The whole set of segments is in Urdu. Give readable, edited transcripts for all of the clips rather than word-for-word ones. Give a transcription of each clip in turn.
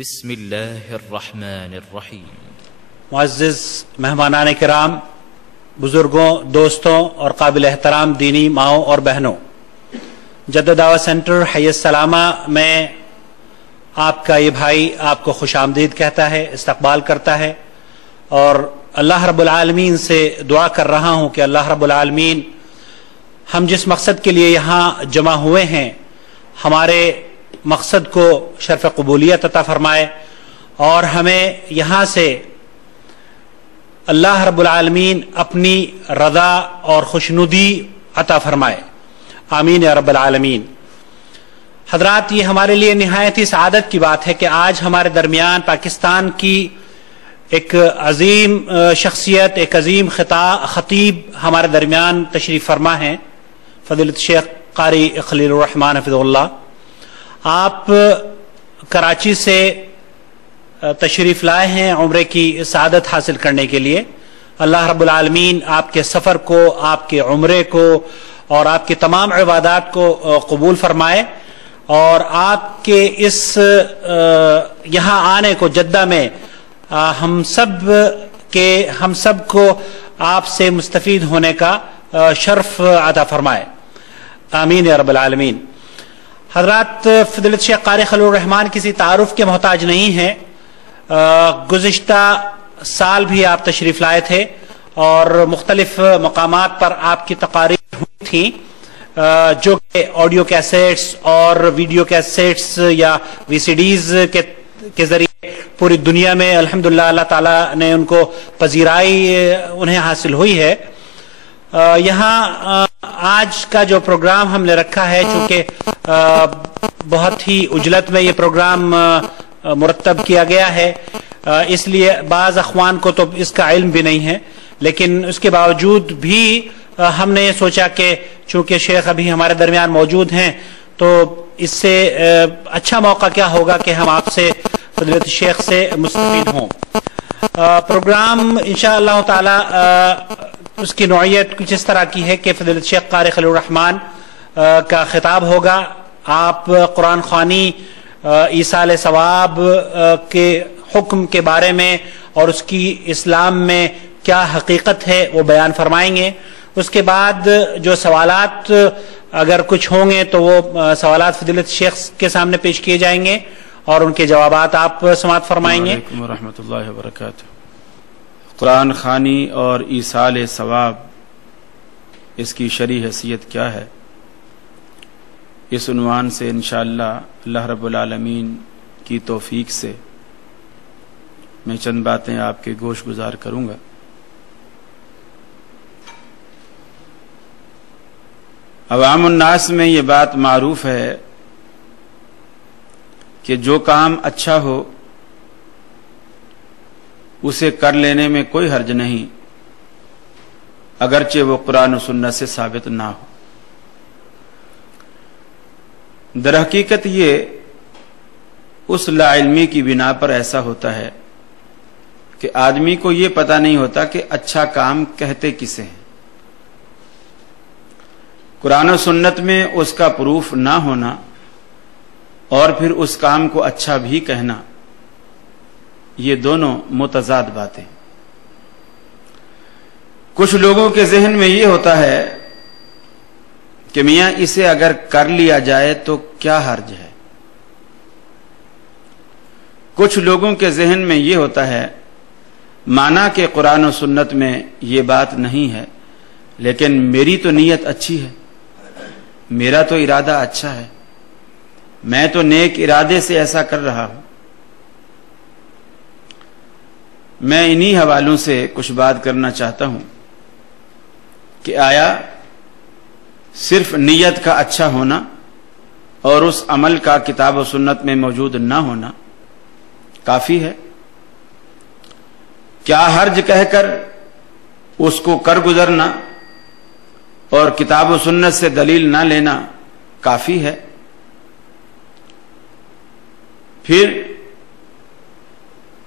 بسم اللہ الرحمن الرحیم۔ معزز مہمانان کرام، بزرگوں، دوستوں اور قابل احترام دینی ماؤں اور بہنوں، جدہ دعوت سینٹر حی السلامہ میں آپ کا یہ بھائی آپ کو خوش آمدید کہتا ہے، استقبال کرتا ہے، اور اللہ رب العالمین سے دعا کر رہا ہوں کہ اللہ رب العالمین ہم جس مقصد کے لیے یہاں جمع ہوئے ہیں، ہمارے مقصد کو شرف قبولیت عطا فرمائے اور ہمیں یہاں سے اللہ رب العالمین اپنی رضا اور خوشنودی عطا فرمائے، آمین یا رب العالمین۔ حضرات، یہ ہمارے لیے نہایت ہی سعادت کی بات ہے کہ آج ہمارے درمیان پاکستان کی ایک عظیم شخصیت، ایک عظیم خطیب ہمارے درمیان تشریف فرما ہیں، فضیلت شیخ قاری خلیل الرحمن حفظہ اللہ۔ آپ کراچی سے تشریف لائے ہیں عمرے کی سعادت حاصل کرنے کے لیے۔ اللہ رب العالمین آپ کے سفر کو، آپ کے عمرے کو اور آپ کی تمام عبادات کو قبول فرمائے، اور آپ کے اس یہاں آنے کو جدہ میں ہم سب کو آپ سے مستفید ہونے کا شرف عطا فرمائے، آمین یا رب العالمین۔ حضرات، فضیلت شیخ قاری خلیل الرحمن کسی تعارف کے محتاج نہیں ہیں۔ گزشتہ سال بھی آپ تشریف لائے تھے اور مختلف مقامات پر آپ کی تقاریر ہوئی تھیں، جو کہ آڈیو کیسیٹس اور ویڈیو کیسیٹس یا وی سی ڈیز کے ذریعے پوری دنیا میں الحمدللہ اللہ تعالیٰ نے ان کو پذیرائی انہیں حاصل ہوئی ہے۔ یہاں آج کا جو پروگرام ہم نے رکھا ہے، چونکہ بہت ہی عجلت میں یہ پروگرام مرتب کیا گیا ہے، اس لیے بعض اخوان کو تو اس کا علم بھی نہیں ہے، لیکن اس کے باوجود بھی ہم نے یہ سوچا کہ چونکہ شیخ ابھی ہمارے درمیان موجود ہیں تو اس سے اچھا موقع کیا ہوگا کہ ہم آپ سے فضیلت شیخ سے مستفید ہوں۔ پروگرام انشاءاللہ تعالی اس کی نوعیت کچھ اس طرح کی ہے کہ فضیلت شیخ قاری خلیل الرحمن کا خطاب ہوگا، آپ قرآن خوانی، ایصال ثواب کے حکم کے بارے میں اور اس کی اسلام میں کیا حقیقت ہے وہ بیان فرمائیں گے۔ اس کے بعد جو سوالات اگر کچھ ہوں گے تو وہ سوالات فضیلت شیخ کے سامنے پیش کیے جائیں گے اور ان کے جوابات آپ سماعت فرمائیں گے۔ السلام علیکم ورحمۃ اللہ وبرکاتہ۔ قرآن خوانی اور ایصال ثواب، اس کی شرعی حیثیت کیا ہے، اس عنوان سے انشاءاللہ اللہ رب العالمین کی توفیق سے میں چند باتیں آپ کے گوش گزار کروں گا۔ عوام الناس میں یہ بات معروف ہے کہ جو کام اچھا ہو اسے کر لینے میں کوئی حرج نہیں، اگرچہ وہ قرآن و سنت سے ثابت نہ ہو۔ در حقیقت یہ اس لا علمی کی بنا پر ایسا ہوتا ہے کہ آدمی کو یہ پتہ نہیں ہوتا کہ اچھا کام کہتے کسے ہیں۔ قرآن و سنت میں اس کا پروف نہ ہونا اور پھر اس کام کو اچھا بھی کہنا، یہ دونوں متضاد باتیں۔ کچھ لوگوں کے ذہن میں یہ ہوتا ہے کہ میاں اسے اگر کر لیا جائے تو کیا حرج ہے۔ کچھ لوگوں کے ذہن میں یہ ہوتا ہے مانا کہ قرآن و سنت میں یہ بات نہیں ہے، لیکن میری تو نیت اچھی ہے، میرا تو ارادہ اچھا ہے، میں تو نیک ارادے سے ایسا کر رہا ہوں۔ میں انہی حوالوں سے کچھ بات کرنا چاہتا ہوں کہ آیا صرف نیت کا اچھا ہونا اور اس عمل کا کتاب و سنت میں موجود نہ ہونا کافی ہے؟ کیا حرج کہہ کر اس کو کر گزرنا اور کتاب و سنت سے دلیل نہ لینا کافی ہے؟ پھر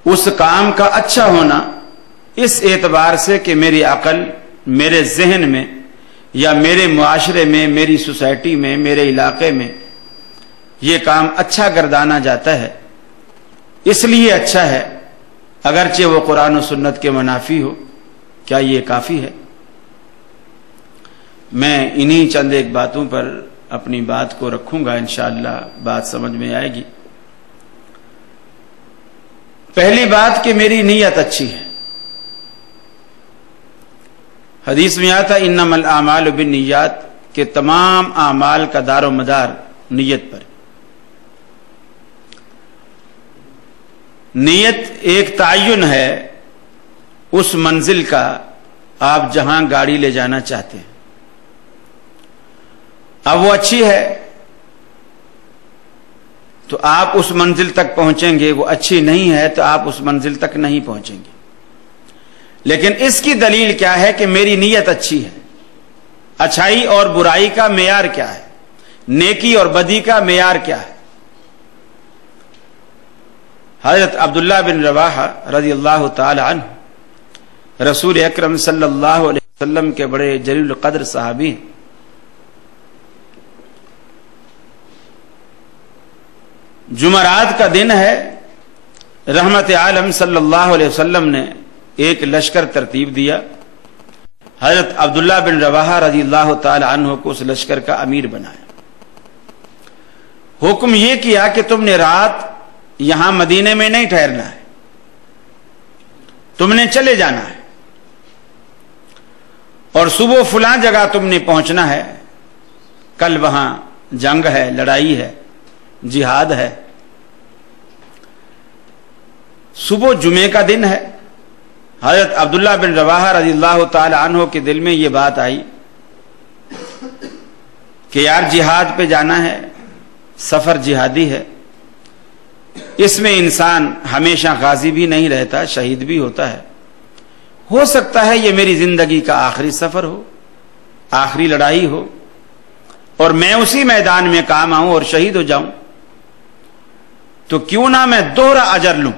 اس کام کا اچھا ہونا اس اعتبار سے کہ میری عقل، میرے ذہن میں یا میرے معاشرے میں، میری سوسائٹی میں، میرے علاقے میں یہ کام اچھا گردانا جاتا ہے، اس لیے اچھا ہے، اگرچہ وہ قرآن و سنت کے منافی ہو۔ کیا یہ کافی ہے؟ میں انہی چند ایک باتوں پر اپنی بات کو رکھوں گا، انشاءاللہ بات سمجھ میں آئے گی۔ پہلی بات کہ میری نیت اچھی ہے۔ حدیث میں آتا انما الاعمال بالنیات کہ تمام اعمال کا دار و مدار نیت پر۔ نیت ایک تعین ہے اس منزل کا آپ جہاں گاڑی لے جانا چاہتے ہیں۔ اب وہ اچھی ہے تو آپ اس منزل تک پہنچیں گے، وہ اچھی نہیں ہے تو آپ اس منزل تک نہیں پہنچیں گے۔ لیکن اس کی دلیل کیا ہے کہ میری نیت اچھی ہے؟ اچھائی اور برائی کا معیار کیا ہے؟ نیکی اور بدی کا معیار کیا ہے؟ حضرت عبداللہ بن رواحہ رضی اللہ تعالی عنہ رسول اکرم صلی اللہ علیہ وسلم کے بڑے جلیل القدر صحابی ہیں۔ جمعرات کا دن ہے، رحمت عالم صلی اللہ علیہ وسلم نے ایک لشکر ترتیب دیا۔ حضرت عبداللہ بن رواحہ رضی اللہ تعالی عنہ کو اس لشکر کا امیر بنایا۔ حکم یہ کیا کہ تم نے رات یہاں مدینے میں نہیں ٹھہرنا ہے، تم نے چلے جانا ہے، اور صبح فلاں جگہ تم نے پہنچنا ہے، کل وہاں جنگ ہے، لڑائی ہے، جہاد ہے۔ صبح جمعے کا دن ہے۔ حضرت عبداللہ بن رواحہ رضی اللہ تعالی عنہ کے دل میں یہ بات آئی کہ یار جہاد پہ جانا ہے، سفر جہادی ہے، اس میں انسان ہمیشہ غازی بھی نہیں رہتا، شہید بھی ہوتا ہے۔ ہو سکتا ہے یہ میری زندگی کا آخری سفر ہو، آخری لڑائی ہو، اور میں اسی میدان میں کام آؤں اور شہید ہو جاؤں، تو کیوں نہ میں دوہرا اجر لوں۔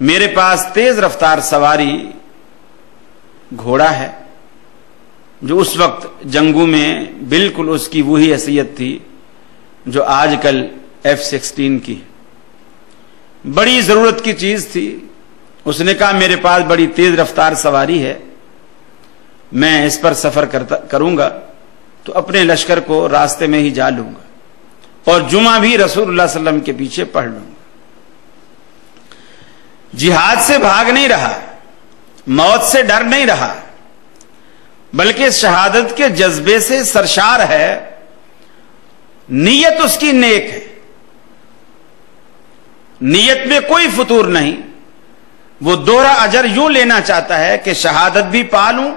میرے پاس تیز رفتار سواری گھوڑا ہے جو اس وقت جنگوں میں بالکل اس کی وہی حیثیت تھی جو آج کل F-16 کی، بڑی ضرورت کی چیز تھی۔ اس نے کہا میرے پاس بڑی تیز رفتار سواری ہے، میں اس پر سفر کروں گا تو اپنے لشکر کو راستے میں ہی جا لوں گا، اور جمعہ بھی رسول اللہ صلی اللہ علیہ وسلم کے پیچھے پڑھ لوں گا۔ جہاد سے بھاگ نہیں رہا، موت سے ڈر نہیں رہا، بلکہ شہادت کے جذبے سے سرشار ہے۔ نیت اس کی نیک ہے، نیت میں کوئی فتور نہیں۔ وہ دوہرا اجر یوں لینا چاہتا ہے کہ شہادت بھی پالوں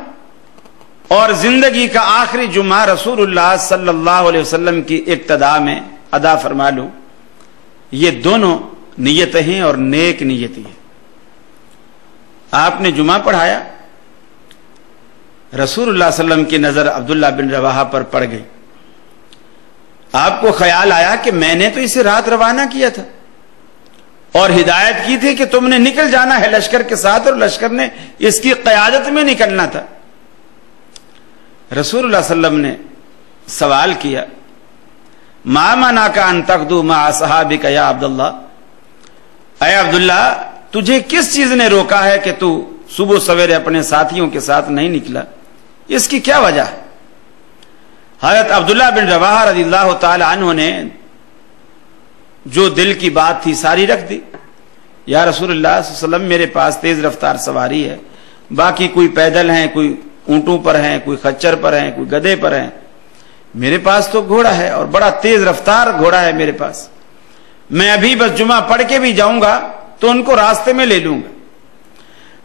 اور زندگی کا آخری جمعہ رسول اللہ صلی اللہ علیہ وسلم کی اقتداء میں ادا فرما لوں۔ یہ دونوں نیتیں ہیں اور نیک نیتی ہے۔ آپ نے جمعہ پڑھایا، رسول اللہ صلی اللہ علیہ وسلم کی نظر عبداللہ بن رواحہ پر پڑ گئی۔ آپ کو خیال آیا کہ میں نے تو اسے رات روانہ کیا تھا اور ہدایت کی تھی کہ تم نے نکل جانا ہے لشکر کے ساتھ، اور لشکر نے اس کی قیادت میں نکلنا تھا۔ رسول اللہ صلی اللہ علیہ وسلم نے سوال کیا، ما منعک ان تغدو مع اصحابک یا عبداللہ، اے عبداللہ تجھے کس چیز نے روکا ہے کہ تو صبح سویرے اپنے ساتھیوں کے ساتھ نہیں نکلا؟ اس کی کیا وجہ ہے؟ حضرت عبداللہ بن رواحہ رضی اللہ تعالی عنہ نے جو دل کی بات تھی ساری رکھ دی۔ یا رسول اللہ صلی اللہ علیہ وسلم میرے پاس تیز رفتار سواری ہے، باقی کوئی پیدل ہیں، کوئی اونٹوں پر ہیں، کوئی خچر پر ہیں، کوئی گدھے پر ہیں، میرے پاس تو گھوڑا ہے اور بڑا تیز رفتار گھوڑا ہے میرے پاس، میں ابھی بس جمعہ پڑھ کے بھی جاؤں گا تو ان کو راستے میں لے لوں گا۔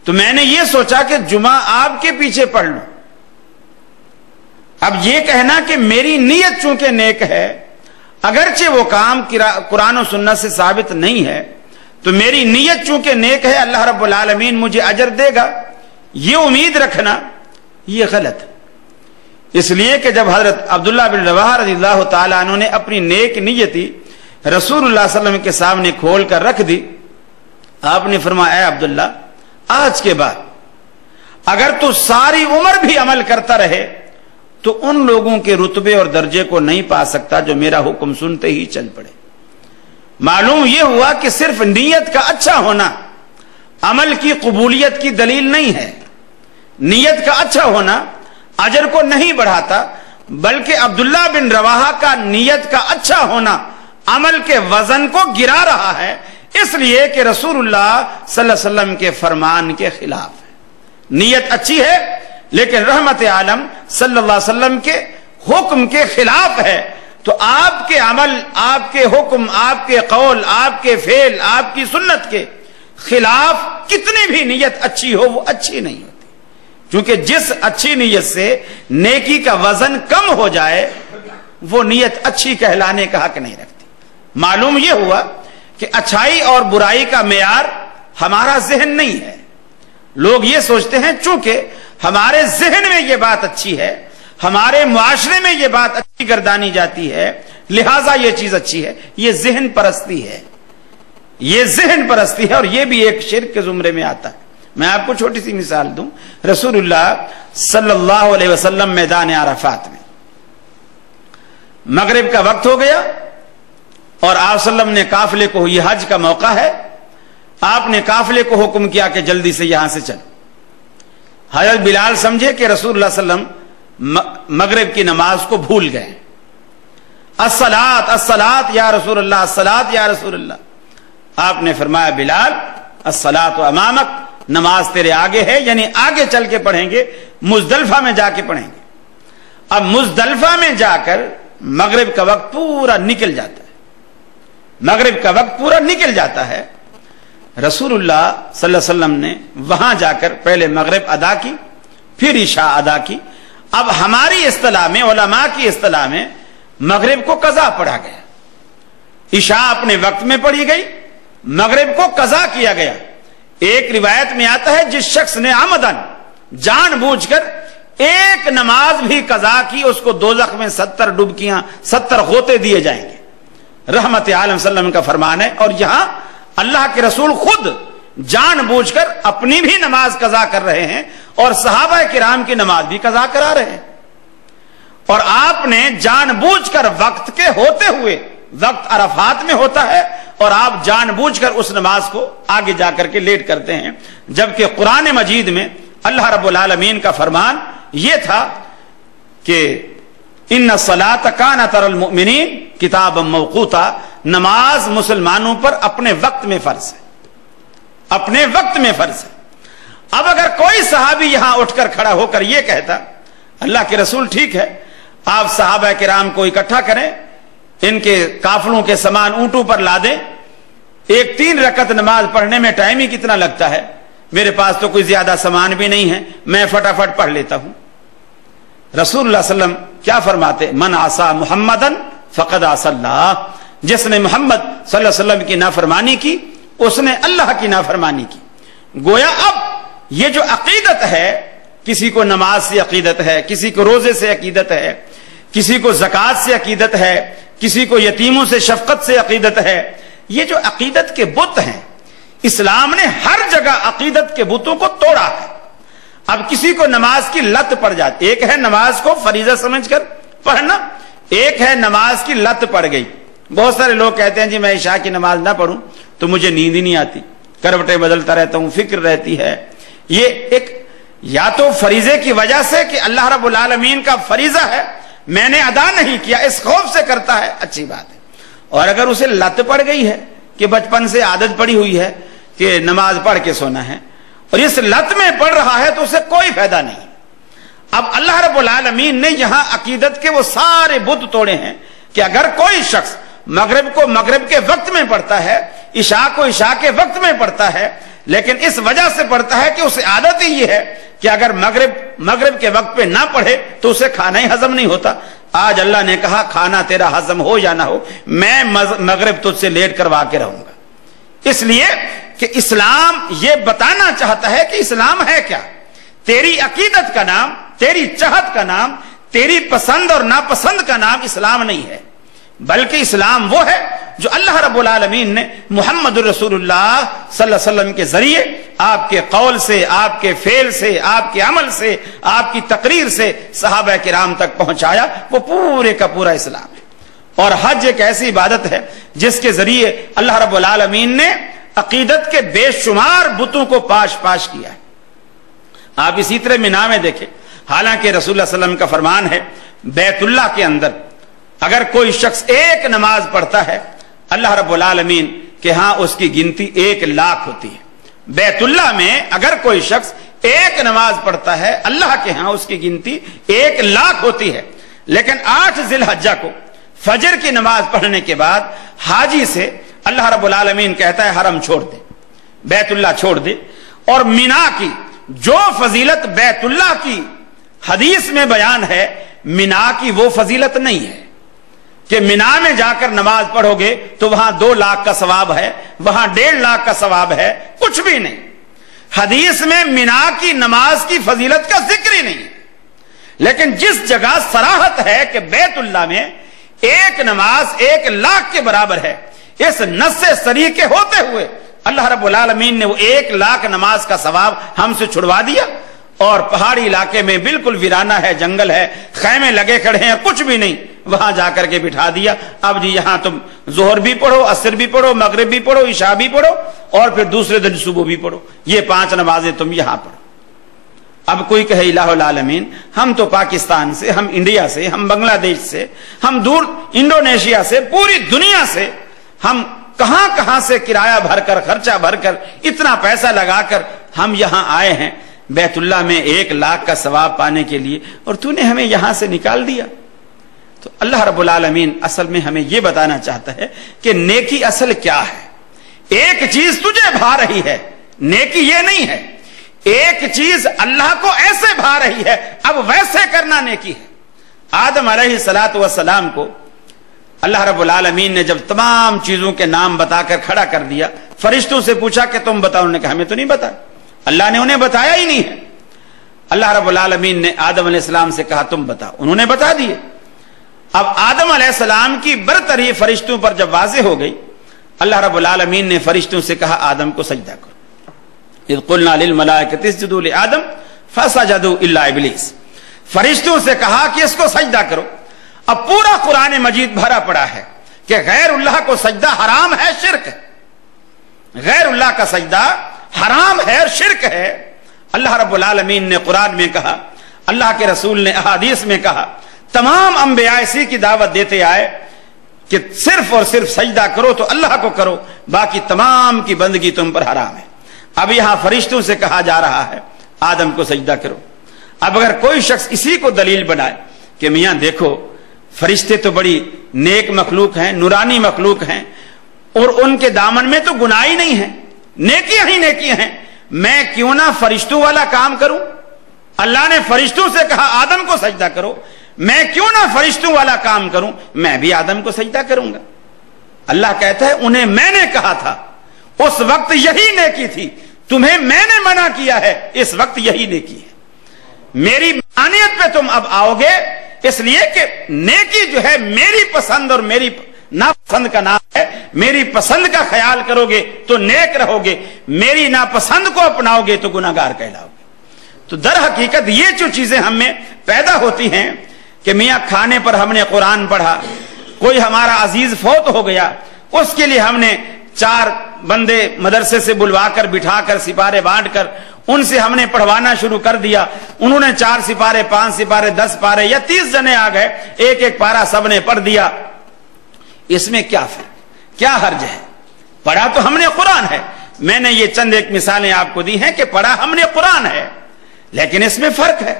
تو میں نے یہ سوچا کہ جمعہ آپ کے پیچھے پڑھ لوں۔ اب یہ کہنا کہ میری نیت چونکہ نیک ہے، اگرچہ وہ کام قرآن و سنت سے ثابت نہیں ہے، تو میری نیت چونکہ نیک ہے، اللہ رب العالمین مجھے اجر دے گا، یہ امید رکھنا یہ غلط ہے۔ اس لیے کہ جب حضرت عبداللہ بن رواحہ رضی اللہ تعالیٰ عنہ نے اپنی نیک نیتی رسول اللہ صلی اللہ علیہ وسلم کے سامنے کھول کر رکھ دی، آپ نے فرمایا اے عبداللہ آج کے بعد اگر تو ساری عمر بھی عمل کرتا رہے تو ان لوگوں کے رتبے اور درجے کو نہیں پا سکتا جو میرا حکم سنتے ہی چل پڑے۔ معلوم یہ ہوا کہ صرف نیت کا اچھا ہونا عمل کی قبولیت کی دلیل نہیں ہے. نیت کا اچھا ہونا اجر کو نہیں بڑھاتا، بلکہ عبداللہ بن رواحہ کا نیت کا اچھا ہونا عمل کے وزن کو گرا رہا ہے، اس لیے کہ رسول اللہ صلی اللہ علیہ وسلم کے فرمان کے خلاف ہے. نیت اچھی ہے لیکن رحمت عالم صلی اللہ علیہ وسلم کے حکم کے خلاف ہے، تو آپ کے عمل، آپ کے حکم، آپ کے قول، آپ کے فعل، آپ کی سنت کے خلاف کتنی بھی نیت اچھی ہو وہ اچھی نہیں ہوتی، کیونکہ جس اچھی نیت سے نیکی کا وزن کم ہو جائے وہ نیت اچھی کہلانے کا حق نہیں رکھتی. معلوم یہ ہوا کہ اچھائی اور برائی کا معیار ہمارا ذہن نہیں ہے. لوگ یہ سوچتے ہیں چونکہ ہمارے ذہن میں یہ بات اچھی ہے، ہمارے معاشرے میں یہ بات اچھی گردانی جاتی ہے، لہذا یہ چیز اچھی ہے. یہ ذہن پرستی ہے، یہ ذہن پرستی ہے، اور یہ بھی ایک شرک کے زمرے میں آتا ہے. میں آپ کو چھوٹی سی مثال دوں. رسول اللہ صلی اللہ علیہ وسلم میدان عرفات میں مغرب کا وقت ہو گیا اور آپ صلی اللہ علیہ وسلم نے قافلے کو، یہ حج کا موقع ہے، آپ نے قافلے کو حکم کیا کہ جلدی سے یہاں سے چل. حضرت بلال سمجھے کہ رسول اللہ صلی اللہ علیہ وسلم مغرب کی نماز کو بھول گئے. الصلاۃ الصلاۃ یا رسول اللہ، الصلاۃ یا رسول اللہ. آپ نے فرمایا بلال الصلاۃ امامک، نماز تیرے آگے ہے، یعنی آگے چل کے پڑھیں گے، مزدلفہ میں جا کے پڑھیں گے. اب مزدلفہ میں جا کر مغرب کا وقت پورا نکل جاتا ہے، مغرب کا وقت پورا نکل جاتا ہے. رسول اللہ صلی اللہ علیہ وسلم نے وہاں جا کر پہلے مغرب ادا کی، پھر عشاء ادا کی. اب ہماری اصطلاح میں، علماء کی اصطلاح میں، مغرب کو قضا پڑھا گیا، عشاء اپنے وقت میں پڑھی گئی، مغرب کو قضا کیا گیا. ایک روایت میں آتا ہے جس شخص نے عمدن، جان بوجھ کر ایک نماز بھی قضا کی، اس کو دوزخ میں 70 ڈبکیاں، 70 غوطے دیے جائیں گے. رحمت عالم صلی اللہ علیہ وسلم کا فرمان ہے. اور یہاں اللہ کے رسول خود جان بوجھ کر اپنی بھی نماز قضا کر رہے ہیں اور صحابہ کرام کی نماز بھی قضا کرا رہے ہیں. اور آپ نے جان بوجھ کر وقت کے ہوتے ہوئے، وقت عرفات میں ہوتا ہے، اور آپ جان بوجھ کر اس نماز کو آگے جا کر کے لیٹ کرتے ہیں، جبکہ قرآن مجید میں اللہ رب العالمین کا فرمان یہ تھا کہ ان الصلاۃ کانت علی المؤمنین کتابا موقوتا، نماز مسلمانوں پر اپنے وقت میں فرض ہے، اپنے وقت میں فرض ہے. اب اگر کوئی صحابی یہاں اٹھ کر کھڑا ہو کر یہ کہتا اللہ کے رسول ٹھیک ہے، آپ صحابہ کرام کو اکٹھا کریں، ان کے قافلوں کے سامان اونٹوں پر لا دیں، ایک 3 رکعت نماز پڑھنے میں ٹائم ہی کتنا لگتا ہے، میرے پاس تو کوئی زیادہ سامان بھی نہیں ہے، میں فٹافٹ پڑھ لیتا ہوں. رسول اللہ صلی اللہ علیہ وسلم کیا فرماتے؟ من عصا محمدن فقد عصا اللہ، جس نے محمد صلی اللہ علیہ وسلم کی نافرمانی کی اس نے اللہ کی نافرمانی کی. گویا اب یہ جو عقیدت ہے، کسی کو نماز سے عقیدت ہے، کسی کو روزے سے عقیدت ہے، کسی کو زکوٰۃ سے عقیدت ہے، کسی کو یتیموں سے شفقت سے عقیدت ہے، یہ جو عقیدت کے بت ہیں، اسلام نے ہر جگہ عقیدت کے بتوں کو توڑا ہے. اب کسی کو نماز کی لت پڑ جاتی، ایک ہے نماز کو فریضہ سمجھ کر پڑھنا، ایک ہے نماز کی لت پڑ گئی. بہت سارے لوگ کہتے ہیں جی میں عشاء کی نماز نہ پڑھوں تو مجھے نیند ہی نہیں آتی، کروٹیں بدلتا رہتا ہوں، فکر رہتی ہے. یہ ایک یا تو فریضے کی وجہ سے کہ اللہ رب العالمین کا فریضہ ہے میں نے ادا نہیں کیا، اس خوف سے کرتا ہے، اچھی بات ہے. اور اگر اسے لت پڑ گئی ہے کہ بچپن سے عادت پڑی ہوئی ہے کہ نماز پڑھ کے سونا ہے اور اس لت میں پڑھ رہا ہے تو اسے کوئی فائدہ نہیں. اب اللہ رب العالمین نے یہاں عقیدت کے وہ سارے بت توڑے ہیں کہ اگر کوئی شخص مغرب کو مغرب کے وقت میں پڑھتا ہے، عشاء کو عشاء کے وقت میں پڑھتا ہے، لیکن اس وجہ سے پڑھتا ہے کہ اسے عادت ہی یہ ہے کہ اگر مغرب کے وقت پہ نہ پڑھے تو اسے کھانا ہی ہضم نہیں ہوتا. آج اللہ نے کہا کھانا تیرا ہضم ہو یا نہ ہو، میں مغرب تجھ سے لیٹ کروا کے رہوں گا. اس لیے کہ اسلام یہ بتانا چاہتا ہے کہ اسلام ہے کیا. تیری عقیدت کا نام، تیری چاہت کا نام، تیری پسند اور ناپسند کا نام اسلام نہیں ہے، بلکہ اسلام وہ ہے جو اللہ رب العالمین نے محمد رسول اللہ صلی اللہ علیہ وسلم کے ذریعے آپ کے قول سے، آپ کے فعل سے، آپ کے عمل سے، آپ کی تقریر سے صحابہ کرام تک پہنچایا. وہ پورے کا پورا اسلام ہے. اور حج ایک ایسی عبادت ہے جس کے ذریعے اللہ رب العالمین نے عقیدت کے بے شمار بتوں کو پاش پاش کیا ہے. آپ اسی طرح مینا میں دیکھیں, حالانکہ رسول اللہ صلی اللہ علیہ وسلم کا فرمان ہے بیت اللہ کے اندر اگر کوئی شخص ایک نماز پڑھتا ہے اللہ رب العالمین کے ہاں اس کی گنتی 1,00,000 ہوتی ہے. بیت اللہ میں اگر کوئی شخص ایک نماز پڑھتا ہے اللہ کے ہاں اس کی گنتی 1,00,000 ہوتی ہے. لیکن 8 ذی الحجہ کو فجر کی نماز پڑھنے کے بعد حاجی سے اللہ رب العالمین کہتا ہے حرم چھوڑ دے, بیت اللہ چھوڑ دے. اور مینا کی جو فضیلت بیت اللہ کی حدیث میں بیان ہے مینا کی وہ فضیلت نہیں ہے کہ مینا میں جا کر نماز پڑھو گے تو وہاں 2,00,000 کا ثواب ہے, وہاں 1,50,000 کا ثواب ہے, کچھ بھی نہیں. حدیث میں مینا کی نماز کی فضیلت کا ذکر ہی نہیں ہے. لیکن جس جگہ صراحت ہے کہ بیت اللہ میں ایک نماز 1,00,000 کے برابر ہے, اس نص صریح کے ہوتے ہوئے اللہ رب العالمین نے وہ 1,00,000 نماز کا ثواب ہم سے چھڑوا دیا. اور پہاڑی علاقے میں بالکل ویرانہ ہے, جنگل ہے, خیمے لگے کھڑے ہیں, کچھ بھی نہیں, وہاں جا کر کے بٹھا دیا. اب جی یہاں تم ظہر بھی پڑھو, عصر بھی پڑھو, مغرب بھی پڑھو, عشاء بھی پڑھو, اور پھر دوسرے دن صبح بھی پڑھو. یہ 5 نمازیں تم یہاں پڑھو. اب کوئی کہے الہ العالمین ہم تو پاکستان سے, ہم انڈیا سے, ہم بنگلہ دیش سے, ہم دور انڈونیشیا سے, پوری دنیا سے, ہم کہاں کہاں سے کرایہ بھر کر, خرچہ بھر کر, اتنا پیسہ لگا کر ہم یہاں آئے ہیں بیت اللہ میں 1,00,000 کا ثواب پانے کے لیے, اور تو نے ہمیں یہاں سے نکال دیا. تو اللہ رب العالمین اصل میں ہمیں یہ بتانا چاہتا ہے کہ نیکی اصل کیا ہے. ایک چیز تجھے بھا رہی ہے, نیکی یہ نہیں ہے. ایک چیز اللہ کو ایسے بھا رہی ہے, اب ویسے کرنا نیکی ہے. آدم علیہ السلام کو اللہ رب العالمین نے جب تمام چیزوں کے نام بتا کر کھڑا کر دیا, فرشتوں سے پوچھا کہ تم بتاؤ, انہوں نے کہا ہمیں تو نہیں بتا. اللہ نے انہیں بتایا ہی نہیں ہے. اللہ رب العالمین نے آدم علیہ السلام سے کہا تم بتاؤ, انہوں نے بتا دیے. اب آدم علیہ السلام کی برتری فرشتوں پر جب واضح ہو گئی, اللہ رب العالمین نے فرشتوں سے کہا آدم کو سجدہ کرو. اذ قلنا للملائکۃ اسجدوا لآدم فسجدوا الا ابلیس. فرشتوں سے کہا کہ اس کو سجدہ کرو. اب پورا قرآن مجید بھرا پڑا ہے کہ غیر اللہ کو سجدہ حرام ہے, شرک ہے. غیر اللہ کا سجدہ حرام ہے اور شرک ہے. اللہ رب العالمین نے قرآن میں کہا, اللہ کے رسول نے احادیث میں کہا, تمام انبیاء اسی کی دعوت دیتے آئے کہ صرف اور صرف سجدہ کرو تو اللہ کو کرو, باقی تمام کی بندگی تم پر حرام ہے. اب یہاں فرشتوں سے کہا جا رہا ہے آدم کو سجدہ کرو. اب اگر کوئی شخص اسی کو دلیل بنائے کہ میاں دیکھو فرشتے تو بڑی نیک مخلوق ہیں, نورانی مخلوق ہیں, اور ان کے دامن میں تو گناہ ہی نہیں ہے, نیکیاں ہی نیکیاں ہیں, میں کیوں نہ فرشتوں والا کام کروں. اللہ نے فرشتوں سے کہا آدم کو سجدہ کرو, میں کیوں نہ فرشتوں والا کام کروں, میں بھی آدم کو سجدہ کروں گا. اللہ کہتا ہے انہیں میں نے کہا تھا, اس وقت یہی نیکی تھی, تمہیں میں نے منع کیا ہے, اس وقت یہی نیکی ہے. میری مانیت پہ تم اب آؤ گے, اس لیے کہ نیکی جو ہے میری پسند اور میری ناپسند کا نام ہے. میری پسند کا خیال کرو گے تو نیک رہو گے, میری ناپسند کو اپناؤ گے تو گناہگار کہلاؤ گے. تو در حقیقت یہ جو چیزیں ہم میں پیدا ہوتی ہیں کہ میاں کھانے پر ہم نے قرآن پڑھا, کوئی ہمارا عزیز فوت ہو گیا, اس کے لیے ہم نے 4 بندے مدرسے سے بلوا کر بٹھا کر سپارے بانٹ کر ان سے ہم نے پڑھوانا شروع کر دیا. انہوں نے 4 سپارے, 5 سپارے, 10 پارے یا 30 جنے آ گئے, ایک پارا سب نے پڑھ دیا. اس میں کیا فرق, کیا حرج ہے؟ پڑھا تو ہم نے قرآن ہے. میں نے یہ چند ایک مثالیں آپ کو دی ہیں کہ پڑھا ہم نے قرآن ہے, لیکن اس میں فرق ہے.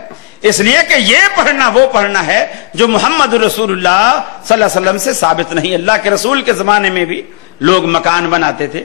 اس لیے کہ یہ پڑھنا وہ پڑھنا ہے جو محمد رسول اللہ صلی اللہ علیہ وسلم سے ثابت نہیں. اللہ کے رسول کے زمانے میں بھی لوگ مکان بناتے تھے,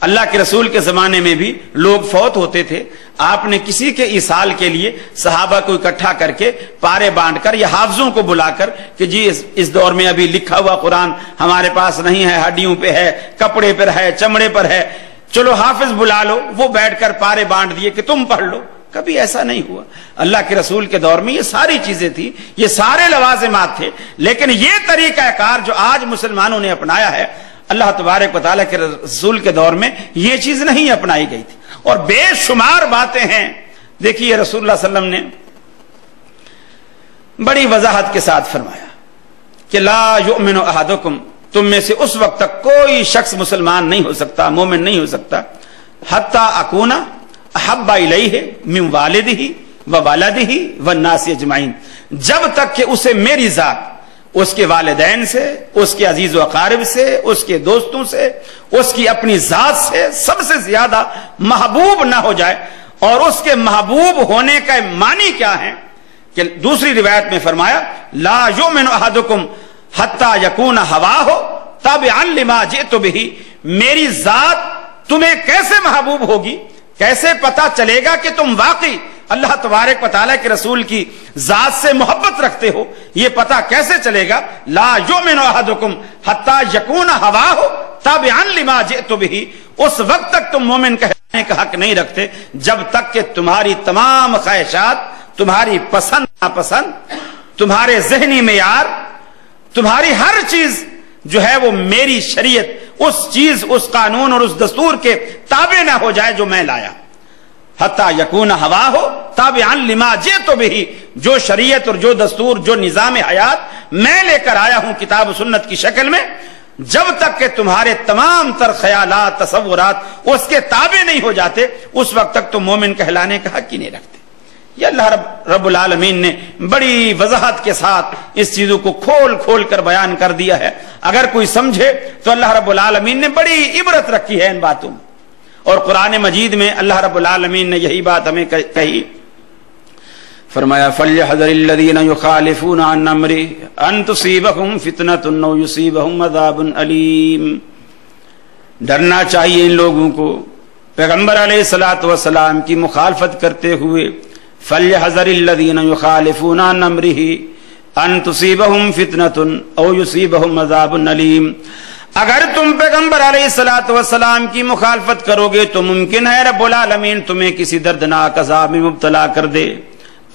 اللہ کے رسول کے زمانے میں بھی لوگ فوت ہوتے تھے. آپ نے کسی کے ایصال کے لیے صحابہ کو اکٹھا کر کے پارے بانٹ کر یا حافظوں کو بلا کر کہ جی اس دور میں ابھی لکھا ہوا قرآن ہمارے پاس نہیں ہے, ہڈیوں پہ ہے, کپڑے پر ہے, چمڑے پر ہے, چلو حافظ بلا لو, وہ بیٹھ کر پارے بانٹ دیے کہ تم پڑھ لو. کبھی ایسا نہیں ہوا. اللہ کے رسول کے دور میں یہ ساری چیزیں تھی, یہ سارے لوازمات تھے. لیکن یہ طریقہ کار جو آج مسلمانوں نے اپنایا ہے, اللہ تبارک و تعالیٰ کے رسول کے دور میں یہ چیز نہیں اپنائی گئی تھی. اور بے شمار باتیں ہیں. دیکھیے رسول اللہ صلی اللہ علیہ وسلم نے بڑی وضاحت کے ساتھ فرمایا, کہ لا یؤمن احدکم، تم میں سے اس وقت تک کوئی شخص مسلمان نہیں ہو سکتا، مومن نہیں ہو سکتا، حتی اکون احب الیہ من والدہ وولدہ والناس اجمعین، جب تک کہ اسے میری ذات اس کے والدین سے، اس کے عزیز و اقارب سے، اس کے دوستوں سے، اس کی اپنی ذات سے سب سے زیادہ محبوب نہ ہو جائے۔ اور اس کے محبوب ہونے کا معنی کیا ہے کہ دوسری روایت میں فرمایا لا یؤمن احدکم حتی یکون ہواہ تابعا لما جئت بہ، میری ذات تمہیں کیسے محبوب ہوگی، کیسے پتا چلے گا کہ تم واقعی اللہ تبارک و تعالیٰ کے رسول کی ذات سے محبت رکھتے ہو، یہ پتا کیسے چلے گا؟ لا یؤمن احدکم حتی یکون ہواہ تابعا لما جئت بہ، اس وقت تک تم مومن کہنے کا حق نہیں رکھتے جب تک کہ تمہاری تمام خواہشات، تمہاری پسند ناپسند، تمہارے ذہنی معیار، تمہاری ہر چیز جو ہے وہ میری شریعت، اس چیز، اس قانون اور اس دستور کے تابع نہ ہو جائے جو میں لایا۔ حتی یکون ہواہ تابعا لما جئت بہ، جو شریعت اور جو دستور، جو نظام حیات میں لے کر آیا ہوں کتاب و سنت کی شکل میں، جب تک کہ تمہارے تمام تر خیالات، تصورات اس کے تابع نہیں ہو جاتے، اس وقت تک تم مومن کہلانے کا حق ہی نہیں رکھتے۔ یہ اللہ رب العالمین نے بڑی وضاحت کے ساتھ اس چیزوں کو کھول کھول کر بیان کر دیا ہے۔ اگر کوئی سمجھے تو اللہ رب العالمین نے بڑی عبرت رکھی ہے ان باتوں میں، اور قرآن مجید میں اللہ رب العالمین نے یہی بات ہمیں کہی، فرمایا فَلْيَحْذَرِ الَّذِينَ يُخَالِفُونَ عَنْ أَمْرِهِ أَن تُصِيبَهُمْ فِتْنَةٌ أَوْ يُصِيبَهُمْ عَذَابٌ أَلِيمٌ، ڈرنا چاہیے ان لوگوں کو پیغمبر علیہ الصلوۃ والسلام کی مخالفت کرتے ہوئے۔ فَلْيَحْذَرِ الَّذِينَ يُخَالِفُونَ عَنْ أَمْرِهِ أَن تُصِيبَهُمْ فِتْنَةٌ أَوْ يُصِيبَهُمْ عَذَابٌ أَلِيمٌ، اگر تم پیغمبر علیہ الصلوۃ والسلام کی مخالفت کرو گے تو ممکن ہے رب العالمین تمہیں کسی دردناک عذاب میں مبتلا کر دے،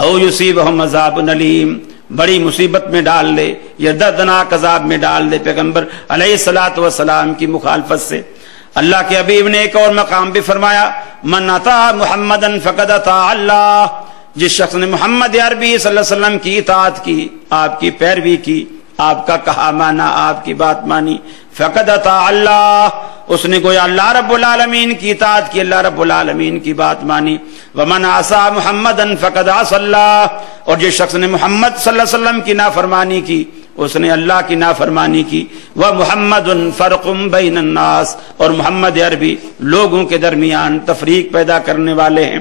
او یصیبہم عذاب علیم، بڑی مصیبت میں ڈال دے یا دردناک عذاب میں ڈال دے پیغمبر علیہ الصلوۃ والسلام کی مخالفت سے۔ اللہ کے حبیب نے ایک اور مقام بھی فرمایا من اطاع محمدا فقد اطاع اللہ، جس شخص نے محمد عربی صلی اللہ علیہ وسلم کی اطاعت کی، آپ کی پیروی کی، آپ کا کہا مانا، آپ کی بات مانی، فقد اطاع اللہ، اس نے گویا اللہ رب العالمین کی اطاعت کی، اللہ رب العالمین کی بات مانی۔ ومن عصى محمدا فقد عصى اللہ، اور جس شخص نے محمد صلی اللہ علیہ وسلم کی نافرمانی کی اس نے اللہ کی نافرمانی کی۔ ومحمد فرق بین الناس، اور محمد عربی لوگوں کے درمیان تفریق پیدا کرنے والے ہیں،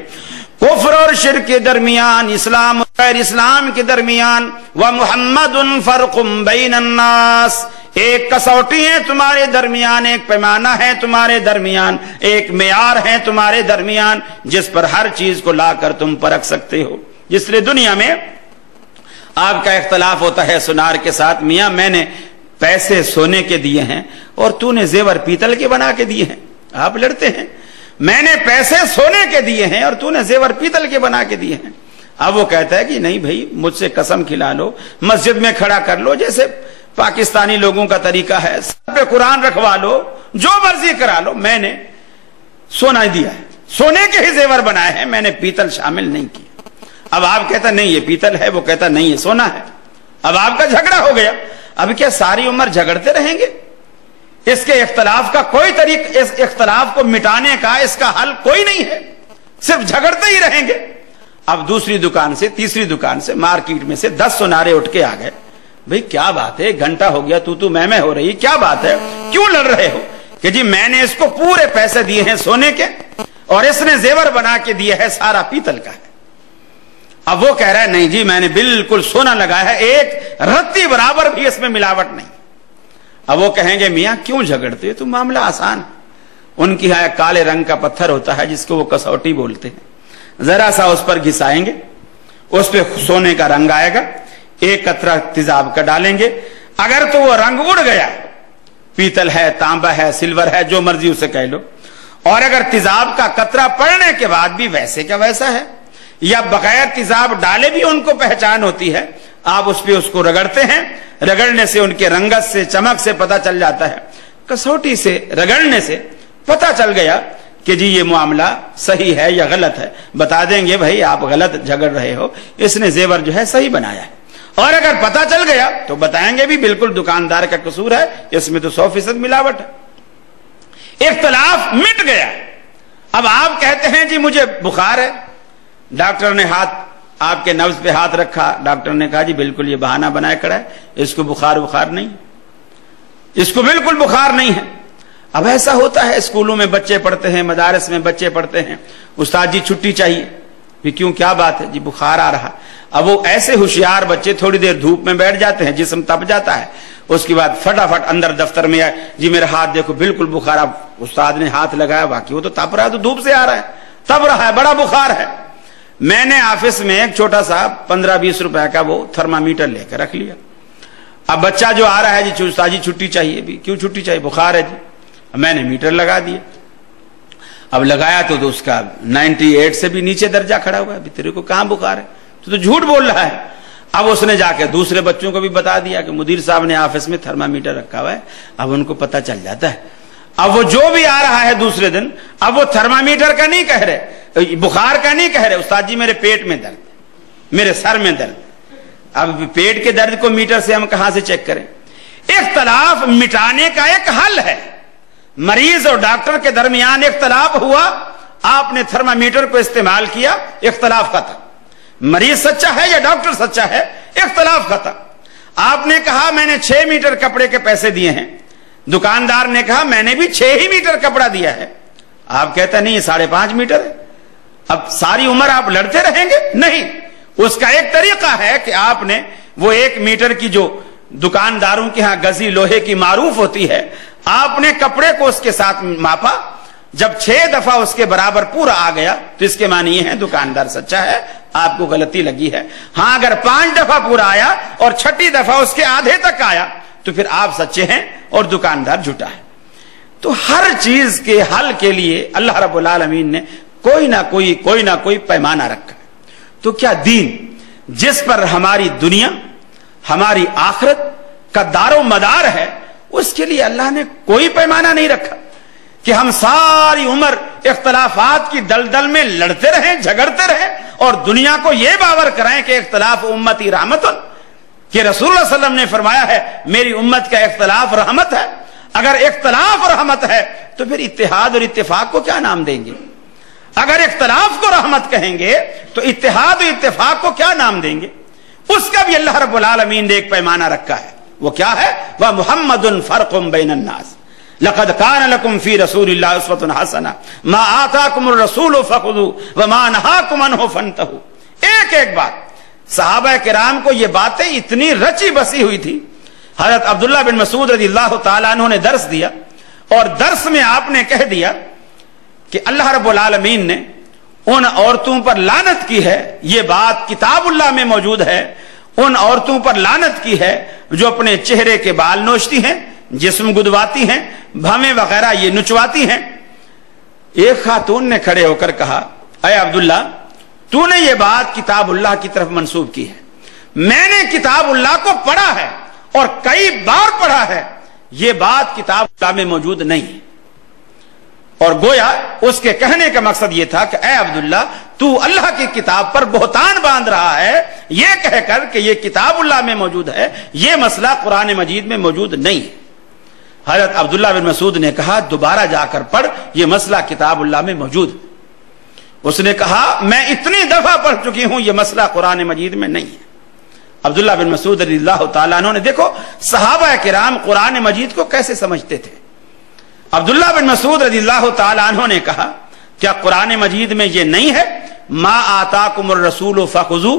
کفر اور شرک کے درمیان، اسلام اور غیر اسلام کے درمیان۔ ومحمد فرق بین الناس، ایک کسوٹی ہے تمہارے درمیان، ایک پیمانہ ہے تمہارے درمیان، ایک معیار ہے تمہارے درمیان جس پر ہر چیز کو لا کر تم پرکھ سکتے ہو۔ جس لیے دنیا میں آپ کا اختلاف ہوتا ہے سنار کے ساتھ، میاں میں نے پیسے سونے کے دیے ہیں اور تو نے زیور پیتل کے بنا کے دیے ہیں، آپ لڑتے ہیں۔ میں نے پیسے سونے کے دیے ہیں اور تو نے زیور پیتل کے بنا کے دیے ہیں۔ اب وہ کہتا ہے کہ نہیں بھائی مجھ سے قسم کھلا لو، مسجد میں کھڑا کر لو، جیسے پاکستانی لوگوں کا طریقہ ہے، سب پہ قرآن رکھوا لو، جو مرضی کرا لو، میں نے سونا دیا ہے، سونے کے ہی زیور بنائے ہیں، میں نے پیتل شامل نہیں کیا۔ اب آپ کہتا نہیں یہ پیتل ہے، وہ کہتا نہیں یہ سونا ہے، اب آپ کا جھگڑا ہو گیا۔ اب کیا ساری عمر جھگڑتے رہیں گے؟ اس کے اختلاف کا کوئی طریقہ، اس اختلاف کو مٹانے کا اس کا حل کوئی نہیں ہے، صرف جھگڑتے ہی رہیں گے۔ اب دوسری دکان سے، تیسری دکان سے، مارکیٹ میں سے 10 سنارے اٹھ کے آ گئے، بھئی کیا بات ہے، 1 گھنٹہ ہو گیا تو میں ہو رہی، کیا بات ہے، کیوں لڑ رہے ہو؟ کہ جی میں نے اس کو پورے پیسے دیے ہیں سونے کے اور اس نے زیور بنا کے دیا ہے سارا پیتل کا ہے۔ اب وہ کہہ رہا ہے نہیں جی میں نے بالکل سونا لگایا ہے، ایک رتی برابر بھی اس میں ملاوٹ نہیں۔ اب وہ کہیں گے میاں کیوں جھگڑتے ہو؟ تو معاملہ آسان ہے، ان کی یہاں کالے رنگ کا پتھر ہوتا ہے جس کو وہ کسوٹی بولتے ہیں، ذرا سا اس پر گھسائیں گے، اس پہ سونے کا رنگ آئے گا، 1 قطرہ تیزاب کا ڈالیں گے، اگر تو وہ رنگ اڑ گیا، پیتل ہے، تانبا ہے، سلور ہے، جو مرضی اسے کہہ لو، اور اگر تیزاب کا قطرہ پڑنے کے بعد بھی ویسے کا ویسا ہے، یا بغیر تیزاب ڈالے بھی ان کو پہچان ہوتی ہے، آپ اس پہ اس کو رگڑتے ہیں، رگڑنے سے ان کے رنگت سے، چمک سے پتہ چل جاتا ہے، کسوٹی سے رگڑنے سے پتہ چل گیا کہ جی یہ معاملہ صحیح ہے یا غلط ہے، بتا دیں گے بھائی آپ غلط جھگڑ رہے ہو، اس نے زیور جو ہے صحیح بنایا ہے۔ اور اگر پتہ چل گیا تو بتائیں گے بھی بالکل دکاندار کا قصور ہے، اس میں تو 100% ملاوٹ ہے۔ اختلاف مٹ گیا۔ اب آپ کہتے ہیں جی مجھے بخار ہے، ڈاکٹر نے ہاتھ آپ کے نبض پہ ہاتھ رکھا، ڈاکٹر نے کہا جی بالکل یہ بہانہ بنائے کھڑا ہے، اس کو بخار نہیں، اس کو بالکل بخار نہیں ہے۔ اب ایسا ہوتا ہے، اسکولوں میں بچے پڑھتے ہیں، مدارس میں بچے پڑھتے ہیں، استاد جی چھٹی چاہیے، بھی کیوں کیا بات ہے؟ جی بخار آ رہا۔ اب وہ ایسے ہوشیار بچے تھوڑی دیر دھوپ میں بیٹھ جاتے ہیں، جسم تپ جاتا ہے، اس کے بعد فٹافٹ اندر دفتر میں آئے، جی میرا ہاتھ دیکھو بالکل بخار۔ اب استاد نے ہاتھ لگایا، باقی وہ تو تپ رہا ہے، تو دھوپ سے آ رہا ہے، تپ رہا ہے، بڑا بخار ہے۔ میں نے آفس میں ایک چھوٹا سا 15-20 روپے کا وہ تھرمامیٹر لے کے رکھ لیا۔ اب بچہ جو آ رہا ہے، جی استاد جی چھٹی چاہیے، بھی کیوں چھٹی چاہیے؟ بخار ہے جی۔ میں نے میٹر لگا دیا، اب لگایا تو اس کا 98 سے بھی نیچے درجہ کھڑا ہوا ہے، تیرے کو کہاں بخار ہے؟ تو جھوٹ بول رہا ہے۔ اب اس نے جا کے دوسرے بچوں کو بھی بتا دیا کہ مدیر صاحب نے آفس میں تھرمامیٹر رکھا ہوا ہے، اب ان کو پتہ چل جاتا ہے۔ اب وہ جو بھی آ رہا ہے دوسرے دن، اب وہ تھرمامیٹر کا نہیں کہہ رہے، بخار کا نہیں کہہ رہے، استاد جی میرے پیٹ میں درد، میرے سر میں درد۔ اب پیٹ کے درد کو میٹر سے ہم کہاں سے چیک کریں؟ اختلاف مٹانے کا ایک حل ہے۔ مریض اور ڈاکٹر کے درمیان اختلاف ہوا، آپ نے تھرمامیٹر کو استعمال کیا، اختلاف ختم۔ مریض سچا ہے یا ڈاکٹر سچا ہے، اختلاف ختم۔ آپ نے کہا میں نے 6 میٹر کپڑے کے پیسے دیے ہیں، دکاندار نے کہا میں نے بھی 6 ہی میٹر کپڑا دیا ہے۔ آپ کہتے ہیں نہیں یہ 5.5 میٹر ہے۔ اب ساری عمر آپ لڑتے رہیں گے؟ نہیں، اس کا ایک طریقہ ہے کہ آپ نے وہ 1 میٹر کی جو دکانداروں کے ہاں گزی لوہے کی معروف ہوتی ہے، آپ نے کپڑے کو اس کے ساتھ ماپا، جب 6 دفعہ اس کے برابر پورا آ گیا تو اس کے معنی یہ ہے دکاندار سچا ہے، آپ کو غلطی لگی ہے۔ ہاں اگر 5 دفعہ پورا آیا اور 6ٹھی دفعہ اس کے آدھے تک آیا تو پھر آپ سچے ہیں اور دکاندار جھوٹا ہے۔ تو ہر چیز کے حل کے لیے اللہ رب العالمین نے کوئی نہ کوئی پیمانہ رکھا۔ تو کیا دین جس پر ہماری دنیا، ہماری آخرت کا دار و مدار ہے، اس کے لیے اللہ نے کوئی پیمانہ نہیں رکھا کہ ہم ساری عمر اختلافات کی دلدل میں لڑتے رہیں، جھگڑتے رہیں اور دنیا کو یہ باور کرائیں کہ اختلاف امتی رحمت، کہ رسول اللہ صلی اللہ علیہ وسلم نے فرمایا ہے میری امت کا اختلاف رحمت ہے۔ اگر اختلاف رحمت ہے تو پھر اتحاد اور اتفاق کو کیا نام دیں گے؟ اگر اختلاف کو رحمت کہیں گے تو اتحاد اور اتفاق کو کیا نام دیں گے؟ اس کا بھی اللہ رب العالمین نے ایک پیمانہ رکھا ہے، وہ کیا ہے؟ وَمُحَمَّدٌ فَرْقٌ بَيْنَ النَّاسِ لَقَدْ كَانَ لَكُمْ فِي رَسُولِ اللَّهِ أُسْوَةٌ حَسَنَةٌ مَا آتَاكُمُ الرَّسُولُ فَخُذُوهُ وَمَا نَهَاكُمْ عَنْهُ فَانْتَهُوا۔ ایک بات، صحابہ کرام کو یہ باتیں اتنی رچی بسی ہوئی تھی۔ حضرت عبداللہ بن مسعود رضی اللہ تعالیٰ عنہ نے درس دیا اور درس میں آپ نے کہہ دیا کہ اللہ رب العالمین نے ان عورتوں پر لعنت کی ہے، یہ بات کتاب اللہ میں موجود ہے، ان عورتوں پر لعنت کی ہے جو اپنے چہرے کے بال نوچتی ہیں، جسم گدواتی ہیں، بھویں وغیرہ یہ نچواتی ہیں۔ ایک خاتون نے کھڑے ہو کر کہا اے عبداللہ تو نے یہ بات کتاب اللہ کی طرف منسوب کی ہے، میں نے کتاب اللہ کو پڑھا ہے اور کئی بار پڑھا ہے، یہ بات کتاب اللہ میں موجود نہیں ہے۔ اور گویا اس کے کہنے کا مقصد یہ تھا کہ اے عبداللہ تو اللہ کی کتاب پر بہتان باندھ رہا ہے یہ کہہ کر کہ یہ کتاب اللہ میں موجود ہے، یہ مسئلہ قرآن مجید میں موجود نہیں ہے۔ حضرت عبداللہ بن مسعود نے کہا دوبارہ جا کر پڑھ، یہ مسئلہ کتاب اللہ میں موجود ہے۔ اس نے کہا میں اتنی دفعہ پڑھ چکی ہوں، یہ مسئلہ قرآن مجید میں نہیں ہے۔ عبداللہ بن مسعود رضی اللہ تعالیٰ عنہ نے دیکھو صحابہ کرام قرآن مجید کو کیسے سمجھتے تھے۔ عبداللہ بن مسعود رضی اللہ تعالیٰ عنہ نے کہا کیا قرآن مجید میں یہ نہیں ہے ما آتاکم الرسول فخذوا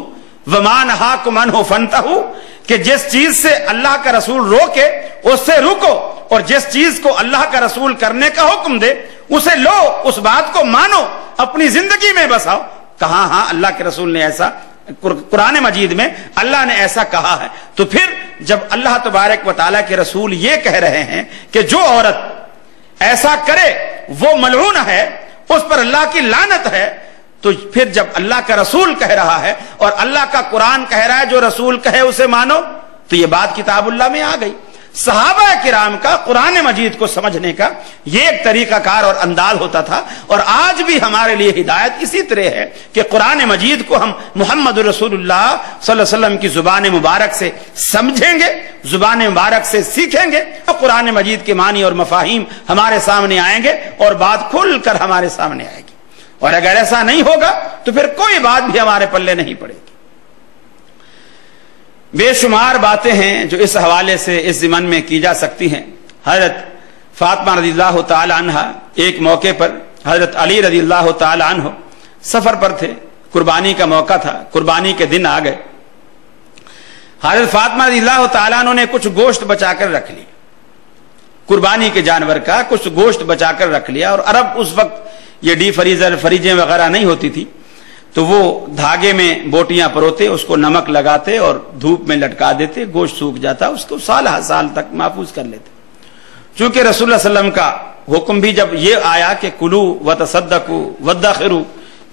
وما نہاکم عنہ فانتہوا، کہ جس چیز سے اللہ کا رسول روکے اس سے رکو اور جس چیز کو اللہ کا رسول کرنے کا حکم دے اسے لو، اس بات کو مانو، اپنی زندگی میں بساؤ۔ کہاں ہاں اللہ کے رسول نے ایسا، قرآن مجید میں اللہ نے ایسا کہا ہے۔ تو پھر جب اللہ تبارک و تعالیٰ کے رسول یہ کہہ رہے ہیں کہ جو عورت ایسا کرے وہ ملعون ہے، اس پر اللہ کی لعنت ہے، تو پھر جب اللہ کا رسول کہہ رہا ہے اور اللہ کا قرآن کہہ رہا ہے جو رسول کہے اسے مانو، تو یہ بات کتاب اللہ میں آ گئی۔ صحابہ کرام کا قرآن مجید کو سمجھنے کا یہ ایک طریقہ کار اور انداز ہوتا تھا، اور آج بھی ہمارے لیے ہدایت اسی طرح ہے کہ قرآن مجید کو ہم محمد رسول اللہ صلی اللہ علیہ وسلم کی زبان مبارک سے سمجھیں گے، زبان مبارک سے سیکھیں گے، تو قرآن مجید کے معنی اور مفاہیم ہمارے سامنے آئیں گے اور بات کھل کر ہمارے سامنے آئے گی۔ اور اگر ایسا نہیں ہوگا تو پھر کوئی بات بھی ہمارے پلے نہیں پڑے گی۔ بے شمار باتیں ہیں جو اس حوالے سے اس ضمن میں کی جا سکتی ہیں۔ حضرت فاطمہ رضی اللہ تعالی عنہ ایک موقع پر حضرت علی رضی اللہ تعالی عنہ سفر پر تھے، قربانی کا موقع تھا، قربانی کے دن آ گئے۔ حضرت فاطمہ رضی اللہ تعالی عنہ نے کچھ گوشت بچا کر رکھ لی، قربانی کے جانور کا کچھ گوشت بچا کر رکھ لیا، اور عرب اس وقت یہ ڈی فریزر فریجیں وغیرہ نہیں ہوتی تھی، تو وہ دھاگے میں بوٹیاں پروتے، اس کو نمک لگاتے اور دھوپ میں لٹکا دیتے، گوشت سوکھ جاتا، اس کو سال ہر سال تک محفوظ کر لیتے۔ چونکہ رسول اللہ صلی اللہ علیہ وسلم کا حکم بھی جب یہ آیا کہ کلو وتصدقوا وادخروا،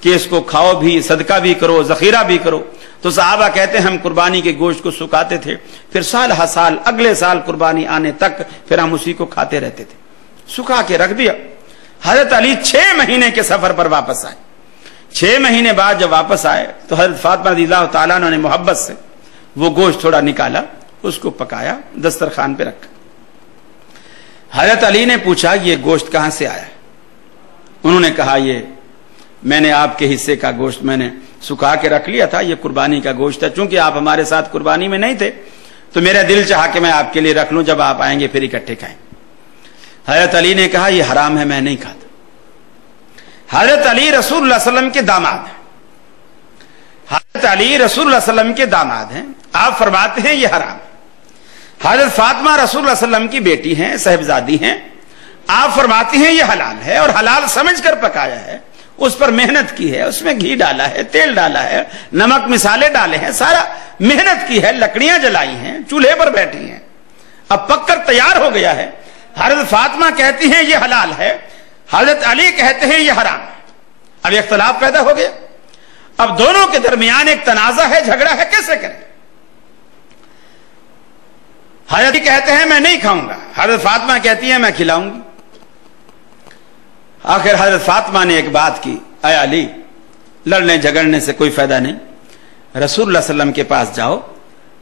کہ اس کو کھاؤ بھی، صدقہ بھی کرو، ذخیرہ بھی کرو، تو صحابہ کہتے ہیں ہم قربانی کے گوشت کو سکھاتے تھے، پھر سال ہر سال اگلے سال قربانی آنے تک پھر ہم اسی کو کھاتے رہتے تھے، سکھا کے رکھ دیا۔ حضرت علی 6 مہینے کے سفر پر واپس آئے۔ 6 مہینے بعد جب واپس آئے تو حضرت فاطمہ رضی اللہ تعالیٰ عنہ نے محبت سے وہ گوشت تھوڑا نکالا، اس کو پکایا، دسترخوان پہ رکھا۔ حضرت علی نے پوچھا یہ گوشت کہاں سے آیا؟ انہوں نے کہا یہ میں نے آپ کے حصے کا گوشت میں نے سکھا کے رکھ لیا تھا، یہ قربانی کا گوشت ہے، چونکہ آپ ہمارے ساتھ قربانی میں نہیں تھے تو میرا دل چاہا کہ میں آپ کے لیے رکھ لوں، جب آپ آئیں گے پھر اکٹھے کھائیں۔ حضرت علی نے کہا یہ حرام ہے، میں نہیں کھاتا۔ حضرت علی رسول اللہ صلی اللہ علیہ وسلم کے داماد ہیں، حضرت علی رسول اللہ صلی اللہ علیہ وسلم کے داماد ہیں، آپ فرماتے ہیں یہ حرام ہے۔ حضرت فاطمہ رسول اللہ صلی اللہ علیہ وسلم کی بیٹی ہیں، صاحبزادی ہیں، آپ فرماتی ہیں یہ حلال ہے، اور حلال سمجھ کر پکایا ہے، اس پر محنت کی ہے، اس میں گھی ڈالا ہے، تیل ڈالا ہے، نمک مسالے ڈالے ہیں، سارا محنت کی ہے، لکڑیاں جلائی ہیں، چولہے پر بیٹھی ہیں، اب پک کر تیار ہو گیا ہے۔ حضرت فاطمہ کہتی ہیں یہ حلال ہے، حضرت علی کہتے ہیں یہ حرام ہے۔ اب اختلاف پیدا ہو گیا، اب دونوں کے درمیان ایک تنازع ہے، جھگڑا ہے، کیسے کریں؟ حضرت علی کہتے ہیں میں نہیں کھاؤں گا، حضرت فاطمہ کہتی ہیں میں کھلاؤں گی۔ آخر حضرت فاطمہ نے ایک بات کی، اے علی لڑنے جھگڑنے سے کوئی فائدہ نہیں، رسول اللہ صلی اللہ علیہ وسلم کے پاس جاؤ،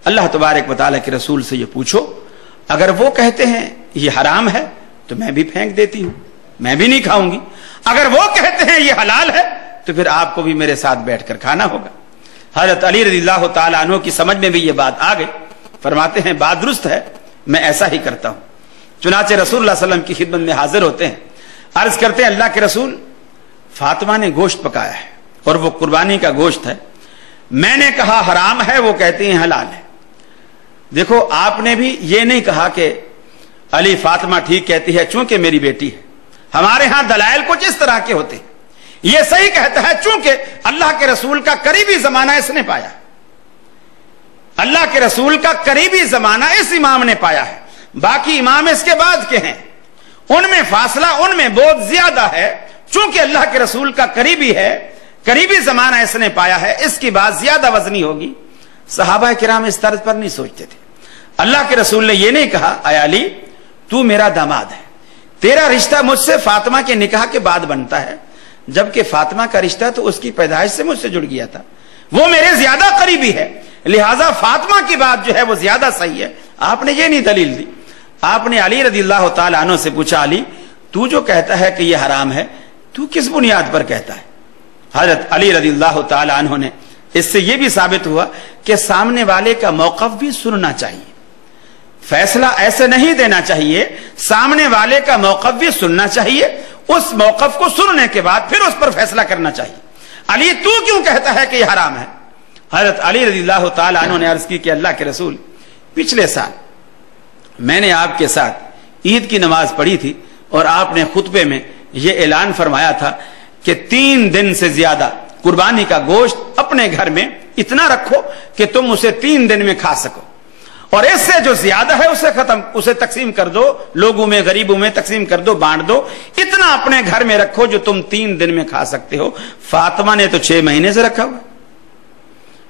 اللہ تبارک و تعالیٰ کے رسول سے یہ پوچھو، اگر وہ کہتے ہیں یہ حرام ہے تو میں بھی پھینک دیتی ہوں، میں بھی نہیں کھاؤں گی، اگر وہ کہتے ہیں یہ حلال ہے تو پھر آپ کو بھی میرے ساتھ بیٹھ کر کھانا ہوگا۔ حضرت علی رضی اللہ تعالیٰ عنہ کی سمجھ میں بھی یہ بات آ گئی، فرماتے ہیں بات درست ہے، میں ایسا ہی کرتا ہوں۔ چنانچہ رسول اللہ صلی اللہ علیہ وسلم کی خدمت میں حاضر ہوتے ہیں، عرض کرتے ہیں اللہ کے رسول فاطمہ نے گوشت پکایا ہے اور وہ قربانی کا گوشت ہے، میں نے کہا حرام ہے، وہ کہتے ہیں حلال ہے۔ دیکھو آپ نے بھی یہ نہیں کہا کہ علی فاطمہ ٹھیک کہتی ہے چونکہ میری بیٹی ہے، ہمارے ہاں دلائل کچھ اس طرح کے ہوتے ہیں، یہ صحیح کہتا ہے چونکہ اللہ کے رسول کا قریبی زمانہ اس نے پایا، اللہ کے رسول کا قریبی زمانہ اس امام نے پایا ہے، باقی امام اس کے بعد کے ہیں، ان میں فاصلہ، ان میں بہت زیادہ ہے، چونکہ اللہ کے رسول کا قریبی ہے، قریبی زمانہ اس نے پایا ہے، اس کی بات زیادہ وزنی ہوگی۔ صحابہ کرام اس طرز پر نہیں سوچتے تھے۔ اللہ کے رسول نے یہ نہیں کہا اے علی تو میرا داماد ہے، تیرا رشتہ مجھ سے فاطمہ کے نکاح کے بعد بنتا ہے، جبکہ فاطمہ کا رشتہ تو اس کی پیدائش سے مجھ سے جڑ گیا تھا، وہ میرے زیادہ قریبی ہے، لہٰذا فاطمہ کی بات جو ہے وہ زیادہ صحیح ہے۔ آپ نے یہ نہیں دلیل دی، آپ نے علی رضی اللہ تعالیٰ عنہ سے پوچھا علی تو جو کہتا ہے کہ یہ حرام ہے تو کس بنیاد پر کہتا ہے؟ حضرت علی رضی اللہ تعالیٰ عنہ نے اس سے یہ بھی ثابت ہوا کہ سامنے والے کا موقف بھی سننا چاہیے، فیصلہ ایسے نہیں دینا چاہیے، سامنے والے کا موقف بھی سننا چاہیے، اس موقف کو سننے کے بعد پھر اس پر فیصلہ کرنا چاہیے۔ علی تو کیوں کہتا ہے کہ یہ حرام ہے؟ حضرت علی رضی اللہ تعالیٰ عنہ نے عرض کی کہ اللہ کے رسول پچھلے سال میں نے آپ کے ساتھ عید کی نماز پڑھی تھی اور آپ نے خطبے میں یہ اعلان فرمایا تھا کہ 3 دن سے زیادہ قربانی کا گوشت اپنے گھر میں اتنا رکھو کہ تم اسے 3 دن میں کھا سکو، اور اس سے جو زیادہ ہے اسے تقسیم کر دو، لوگوں میں غریبوں میں تقسیم کر دو، بانٹ دو، اتنا اپنے گھر میں رکھو جو تم 3 دن میں کھا سکتے ہو۔ فاطمہ نے تو 6 مہینے سے رکھا ہوا،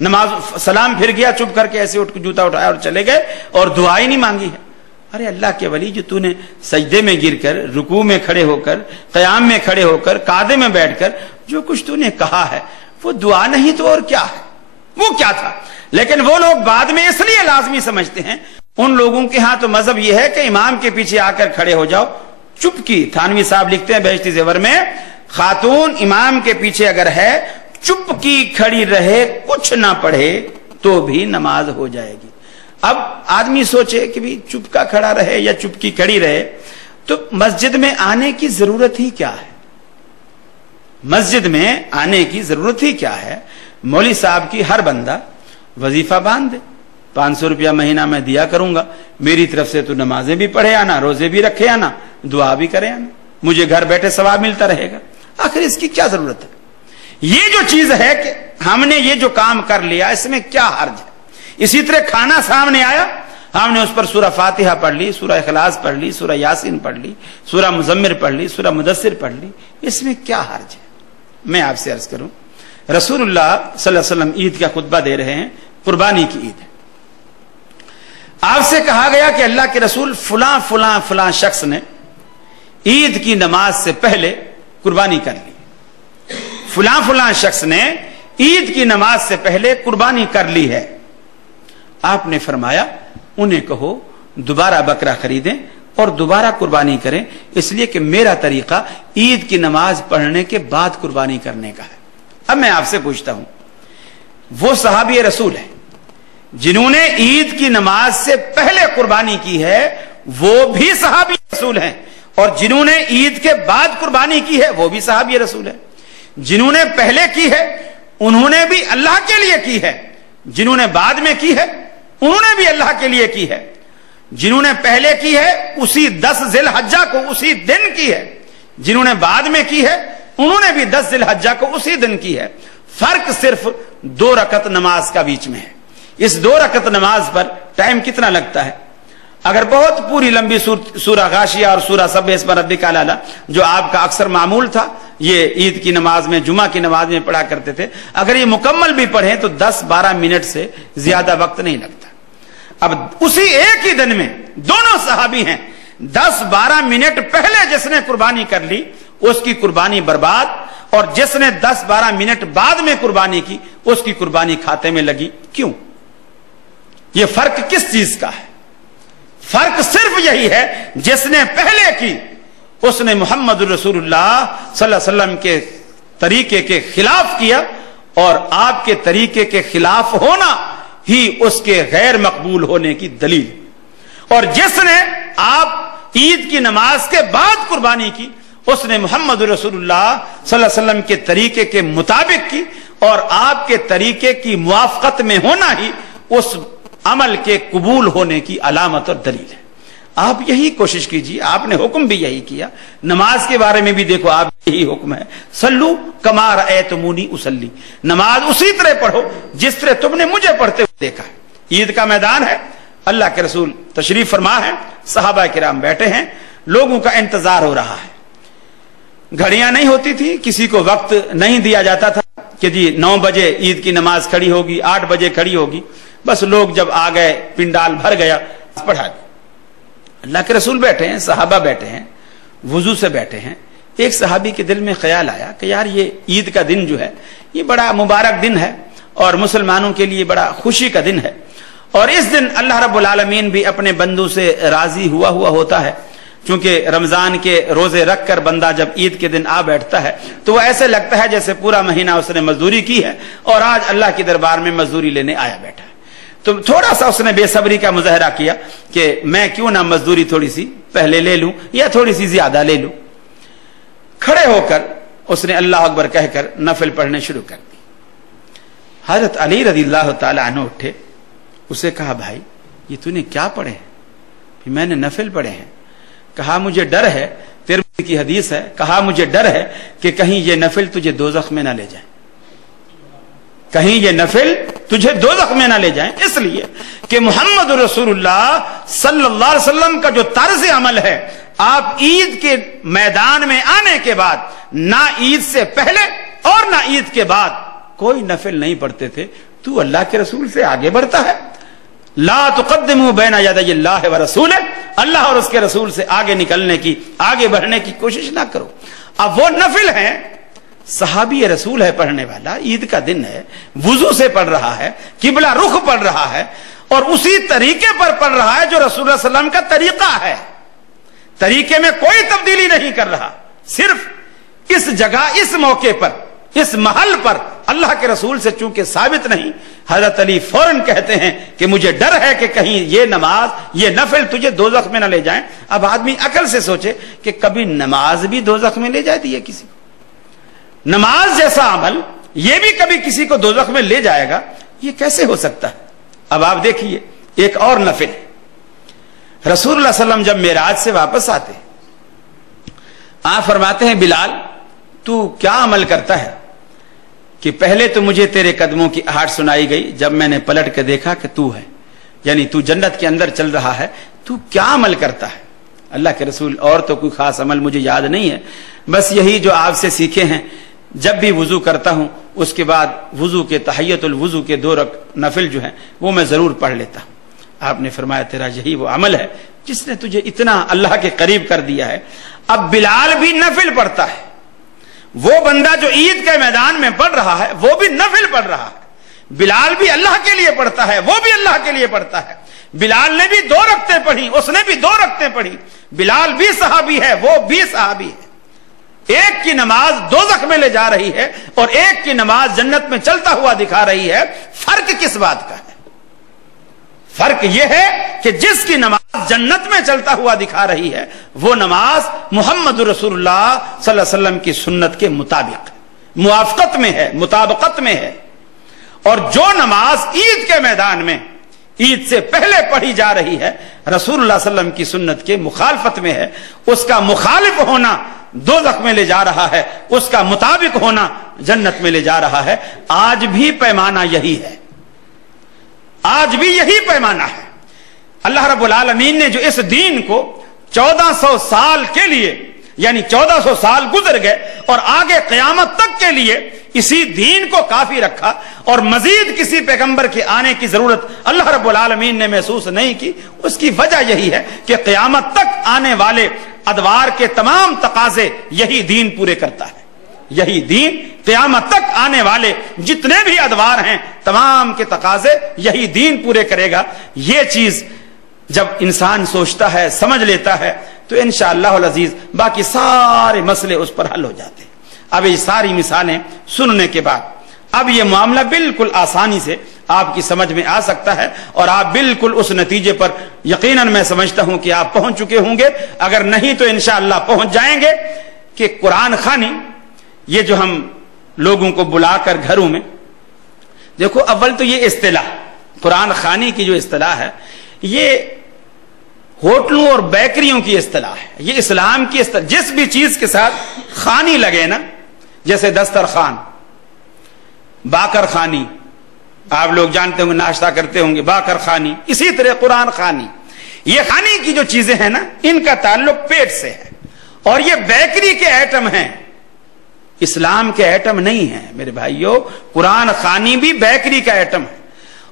نماز سلام پھر گیا چپ کر کے ایسے اٹھ کے جوتا اٹھایا اور چلے گئے اور دعا ہی نہیں مانگی ہے. ارے اللہ کے ولی، جو تو نے سجدے میں گر کر، رکوع میں کھڑے ہو کر، قیام میں کھڑے ہو کر، قعدے میں بیٹھ کر جو کچھ تو نے کہا ہے وہ دعا نہیں تو اور کیا ہے؟ وہ کیا تھا؟ لیکن وہ لوگ بعد میں اس لیے لازمی سمجھتے ہیں. ان لوگوں کے ہاں تو مذہب یہ ہے کہ امام کے پیچھے آ کر کھڑے ہو جاؤ. چپکی، تھانوی صاحب لکھتے ہیں بہشتی زیور میں، خاتون امام کے پیچھے اگر ہے چپکی کھڑی رہے، کچھ نہ پڑھے تو بھی نماز ہو جائے گی. اب آدمی سوچے کہ بھی چپکا کھڑا رہے یا چپکی کھڑی رہے تو مسجد میں آنے کی ضرورت ہی کیا ہے؟ مسجد میں آنے کی ضرورت ہی کیا ہے؟ مولوی صاحب کی ہر بندہ وظیفہ باندھ دے، 500 روپیہ مہینہ میں دیا کروں گا، میری طرف سے تو نمازیں بھی پڑھے آنا، روزے بھی رکھے آنا، دعا بھی کرے آنا، مجھے گھر بیٹھے ثواب ملتا رہے گا. آخر اس کی کیا ضرورت ہے؟ یہ جو چیز ہے کہ ہم نے یہ جو کام کر لیا اس میں کیا حرج ہے؟ اسی طرح کھانا سامنے آیا، ہم نے اس پر سورہ فاتحہ پڑھ لی، سورہ اخلاص پڑھ لی، سورہ یاسین پڑھ لی، سورہ مزمر پڑھ لی، سورہ مدثر پڑھ لی، اس میں کیا حرج ہے؟ میں آپ سے عرض کروں، رسول اللہ صلی اللہ علیہ وسلم عید کا خطبہ دے رہے ہیں، قربانی کی عید ہے. آپ سے کہا گیا کہ اللہ کے رسول فلاں فلاں فلاں شخص نے عید کی نماز سے پہلے قربانی کر لی، فلاں فلاں شخص نے عید کی نماز سے پہلے قربانی کر لی ہے. آپ نے فرمایا انہیں کہو دوبارہ بکرا خریدیں اور دوبارہ قربانی کریں، اس لیے کہ میرا طریقہ عید کی نماز پڑھنے کے بعد قربانی کرنے کا ہے. اب میں آپ سے پوچھتا ہوں، وہ صحابی رسول ہیں جنہوں نے عید کی نماز سے پہلے قربانی کی ہے، وہ بھی صحابی رسول ہیں، اور جنہوں نے عید کے بعد قربانی کی ہے وہ بھی صحابی رسول ہیں. جنہوں نے پہلے کی ہے انہوں نے بھی اللہ کے لیے کی ہے، جنہوں نے بعد میں کی ہے انہوں نے بھی اللہ کے لیے کی ہے. جنہوں نے پہلے کی ہے اسی 10 ذی الحجہ کو اسی دن کی ہے، جنہوں نے بعد میں کی ہے انہوں نے بھی 10 ذی الحجہ کو اسی دن کی ہے. فرق صرف 2 رکعت نماز کا بیچ میں ہے. اس 2 رکعت نماز پر ٹائم کتنا لگتا ہے؟ اگر بہت پوری لمبی سورہ غاشیہ اور سورہ سبح اسم ربک الاعلی جو آپ کا اکثر معمول تھا، یہ عید کی نماز میں، جمعہ کی نماز میں پڑھا کرتے تھے، اگر یہ مکمل بھی پڑھیں تو 10-12 منٹ سے زیادہ وقت نہیں لگتا. اب اسی ایک ہی دن میں دونوں صحابی ہیں، 10-12 منٹ پہلے جس نے قربانی کر لی اس کی قربانی برباد، اور جس نے 10-12 منٹ بعد میں قربانی کی اس کی قربانی کھاتے میں لگی. کیوں؟ یہ فرق کس چیز کا ہے؟ فرق صرف یہی ہے، جس نے پہلے کی اس نے محمد رسول اللہ صلی اللہ علیہ وسلم کے طریقے کے خلاف کیا، اور آپ کے طریقے کے خلاف ہونا ہی اس کے غیر مقبول ہونے کی دلیل. اور جس نے آپ عید کی نماز کے بعد قربانی کی اس نے محمد رسول اللہ صلی اللہ علیہ وسلم کے طریقے کے مطابق کی، اور آپ کے طریقے کی موافقت میں ہونا ہی اس عمل کے قبول ہونے کی علامت اور دلیل ہے. آپ یہی کوشش کیجیے، آپ نے حکم بھی یہی کیا. نماز کے بارے میں بھی دیکھو آپ یہی حکم ہے، صلو کما رأیتمونی اصلی، نماز اسی طرح پڑھو جس طرح تم نے مجھے پڑھتے ہوئے دیکھا ہے. عید کا میدان ہے، اللہ کے رسول تشریف فرما ہے، صحابہ کرام بیٹھے ہیں، لوگوں کا انتظار ہو رہا ہے. گھڑیاں نہیں ہوتی تھی، کسی کو وقت نہیں دیا جاتا تھا کہ جی 9 بجے عید کی نماز کھڑی ہوگی، 8 بجے کھڑی ہوگی. بس لوگ جب آ گئے، پنڈال بھر گیا، پڑھا دیا. اللہ کے رسول بیٹھے ہیں، صحابہ بیٹھے ہیں، وضو سے بیٹھے ہیں. ایک صحابی کے دل میں خیال آیا کہ یار یہ عید کا دن جو ہے یہ بڑا مبارک دن ہے اور مسلمانوں کے لیے بڑا خوشی کا دن ہے، اور اس دن اللہ رب العالمین بھی اپنے بندوں سے راضی ہوا ہوتا ہے. چونکہ رمضان کے روزے رکھ کر بندہ جب عید کے دن آ بیٹھتا ہے تو وہ ایسے لگتا ہے جیسے پورا مہینہ اس نے مزدوری کی ہے اور آج اللہ کے دربار میں مزدوری لینے آیا بیٹھا ہے. تو تھوڑا سا اس نے بے صبری کا مظاہرہ کیا کہ میں کیوں نہ مزدوری تھوڑی سی پہلے لے لوں یا تھوڑی سی زیادہ لے لوں. کھڑے ہو کر اس نے اللہ اکبر کہہ کر نفل پڑھنے شروع کر دی. حضرت علی رضی اللہ تعالی عنہ اٹھے، اسے کہا بھائی یہ تو نے کیا پڑھے ہیں؟ میں نے نفل پڑھے ہیں. کہا مجھے ڈر ہے، ترمذی کی حدیث ہے، کہا مجھے ڈر ہے کہ کہیں یہ نفل تجھے دوزخ میں نہ لے جائیں، کہیں یہ نفل تجھے دوزخ میں نہ لے جائیں. اس لیے کہ محمد رسول اللہ صلی اللہ علیہ وسلم کا جو طرز عمل ہے، آپ عید کے میدان میں آنے کے بعد نہ عید سے پہلے اور نہ عید کے بعد کوئی نفل نہیں پڑھتے تھے، تو اللہ کے رسول سے آگے بڑھتا ہے۔ لا تقدموا بین یدی اللہ ورسولہ، اللہ اور اس کے رسول سے آگے نکلنے کی، آگے بڑھنے کی کوشش نہ کرو۔ اب وہ نفل ہیں، صحابی رسول ہے پڑھنے والا، عید کا دن ہے، وضو سے پڑھ رہا ہے، قبلہ رخ پڑھ رہا ہے، اور اسی طریقے پر پڑھ رہا ہے جو رسول اللہ صلی اللہ علیہ وسلم کا طریقہ ہے، طریقے میں کوئی تبدیلی نہیں کر رہا، صرف اس جگہ، اس موقع پر، اس محل پر اللہ کے رسول سے چونکہ ثابت نہیں، حضرت علی فوراً کہتے ہیں کہ مجھے ڈر ہے کہ کہیں یہ نماز، یہ نفل تجھے دوزخ میں نہ لے جائیں۔ اب آدمی عقل سے سوچے کہ کبھی نماز بھی دوزخ میں لے جاتی ہے کسی کو، نماز جیسا عمل یہ بھی کبھی کسی کو دوزخ میں لے جائے گا، یہ کیسے ہو سکتا ہے؟ اب آپ دیکھیے ایک اور نفل، رسول اللہ صلی اللہ علیہ وسلم جب معراج سے واپس آتے آپ فرماتے ہیں بلال تو کیا عمل کرتا ہے کہ پہلے تو مجھے تیرے قدموں کی آہٹ سنائی گئی، جب میں نے پلٹ کے دیکھا کہ تو ہے، یعنی تو جنت کے اندر چل رہا ہے، تو کیا عمل کرتا ہے؟ اللہ کے رسول اور تو کوئی خاص عمل مجھے یاد نہیں ہے، بس یہی جو آپ سے سیکھے ہیں، جب بھی وضو کرتا ہوں اس کے بعد وضو کے تحیت الوضو کے 2 نفل جو ہیں وہ میں ضرور پڑھ لیتا ہوں۔ آپ نے فرمایا تیرا یہی وہ عمل ہے جس نے تجھے اتنا اللہ کے قریب کر دیا ہے۔ اب بلال بھی نفل پڑھتا ہے، وہ بندہ جو عید کے میدان میں پڑھ رہا ہے وہ بھی نفل پڑھ رہا ہے، بلال بھی اللہ کے لیے پڑھتا ہے، وہ بھی اللہ کے لیے پڑھتا ہے۔ بلال نے بھی 2 رکعتیں پڑھی، اس نے بھی 2 رکعتیں پڑھی، بلال بھی صحابی ہے، وہ بھی صحابی ہے۔ ایک کی نماز دوزخ میں لے جا رہی ہے اور ایک کی نماز جنت میں چلتا ہوا دکھا رہی ہے، فرق کس بات کا ہے؟ فرق یہ ہے کہ جس کی نماز جنت میں چلتا ہوا دکھا رہی ہے وہ نماز محمد رسول اللہ صلی اللہ علیہ وسلم کی سنت کے مطابق موافقت میں ہے، مطابقت میں ہے، اور جو نماز عید کے میدان میں عید سے پہلے پڑھی جا رہی ہے رسول اللہ صلی اللہ علیہ وسلم کی سنت کے مخالفت میں ہے، اس کا مخالف ہونا دوزخ میں لے جا رہا ہے، اس کا مطابق ہونا جنت میں لے جا رہا ہے۔ آج بھی پیمانہ یہی ہے، آج بھی یہی پیمانہ ہے۔ اللہ رب العالمین نے جو اس دین کو 1400 سال کے لیے، یعنی 1400 سال گزر گئے اور آگے قیامت تک کے لیے اسی دین کو کافی رکھا اور مزید کسی پیغمبر کے آنے کی ضرورت اللہ رب العالمین نے محسوس نہیں کی، اس کی وجہ یہی ہے کہ قیامت تک آنے والے ادوار کے تمام تقاضے یہی دین پورے کرتا ہے۔ یہی دین قیامت تک آنے والے جتنے بھی ادوار ہیں تمام کے تقاضے یہی دین پورے کرے گا۔ یہ چیز جب انسان سوچتا ہے، سمجھ لیتا ہے، تو انشاءاللہ العزیز باقی سارے مسئلے اس پر حل ہو جاتے ہیں۔ اب یہ ساری مثالیں سننے کے بعد اب یہ معاملہ بالکل آسانی سے آپ کی سمجھ میں آ سکتا ہے اور آپ بالکل اس نتیجے پر یقیناً میں سمجھتا ہوں کہ آپ پہنچ چکے ہوں گے، اگر نہیں تو انشاءاللہ پہنچ جائیں گے، کہ قرآن خوانی یہ جو ہم لوگوں کو بلا کر گھروں میں، دیکھو اول تو یہ اصطلاح قرآن خوانی کی جو اصطلاح ہے یہ ہوٹلوں اور بیکریوں کی اصطلاح ہے، یہ اسلام کی اصطلاح۔ جس بھی چیز کے ساتھ خوانی لگے نا، جیسے دسترخوان، باکر خوانی، آپ لوگ جانتے ہوں گے، ناشتہ کرتے ہوں گے، باکر خوانی، اسی طرح قرآن خوانی، یہ خوانی کی جو چیزیں ہیں نا ان کا تعلق پیٹ سے ہے، اور یہ بیکری کے ایٹم ہیں، اسلام کے ایٹم نہیں ہیں میرے بھائیو۔ قرآن خوانی بھی بیکری کا ایٹم ہے،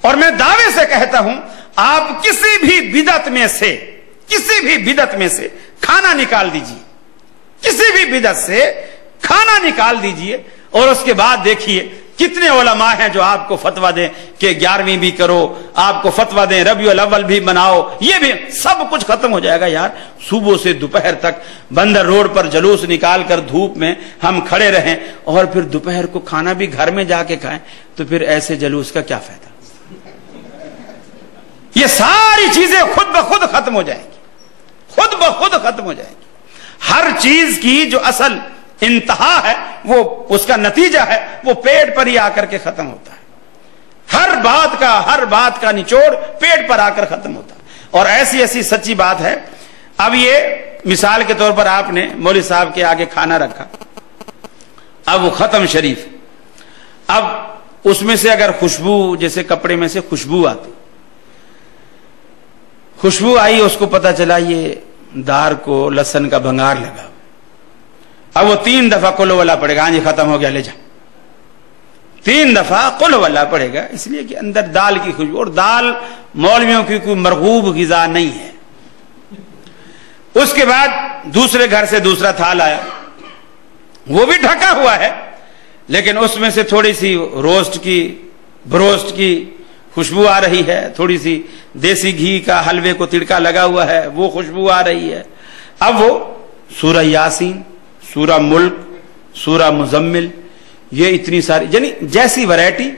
اور میں دعوے سے کہتا ہوں آپ کسی بھی بدعت میں سے کھانا نکال دیجئے، کسی بھی بدعت سے کھانا نکال دیجئے، اور اس کے بعد دیکھیے کتنے علماء ہیں جو آپ کو فتویٰ دیں کہ 11ویں بھی کرو، آپ کو فتویٰ دیں ربیع الاول بھی بناؤ، یہ بھی سب کچھ ختم ہو جائے گا یار۔ صبح سے دوپہر تک بندر روڈ پر جلوس نکال کر دھوپ میں ہم کھڑے رہیں اور پھر دوپہر کو کھانا بھی گھر میں جا کے کھائیں، تو پھر ایسے جلوس کا کیا فائدہ؟ یہ ساری چیزیں خود بخود ختم ہو جائیں گی، خود بخود ختم ہو جائیں گی۔ ہر چیز کی جو اصل انتہا ہے وہ اس کا نتیجہ ہے وہ پیٹ پر ہی آ کر کے ختم ہوتا ہے۔ ہر بات کا نچوڑ پیٹ پر آ کر ختم ہوتا ہے، اور ایسی سچی بات ہے۔ اب یہ مثال کے طور پر آپ نے مولوی صاحب کے آگے کھانا رکھا، اب وہ ختم شریف، اب اس میں سے اگر خوشبو، جیسے کپڑے میں سے خوشبو آتی، خوشبو آئی، اس کو پتا چلا یہ دار کو لہسن کا بھنگار لگا، اب وہ 3 دفعہ کلو والا پڑے گا، ہاں جی ختم ہو گیا، لے جا 3 دفعہ قل واللہ پڑھے گا، اس لیے کہ اندر دال کی خوشبو، اور دال مولویوں کی کوئی مرغوب غذا نہیں ہے۔ اس کے بعد دوسرے گھر سے دوسرا تھال آیا، وہ بھی ڈھکا ہوا ہے، لیکن اس میں سے تھوڑی سی بروسٹ کی خوشبو آ رہی ہے، تھوڑی سی دیسی گھی کا حلوے کو تڑکا لگا ہوا ہے، وہ خوشبو آ رہی ہے۔ اب وہ سورہ یاسین، سورہ ملک، سورہ مزمل، یہ اتنی ساری، یعنی جیسی ویرائٹی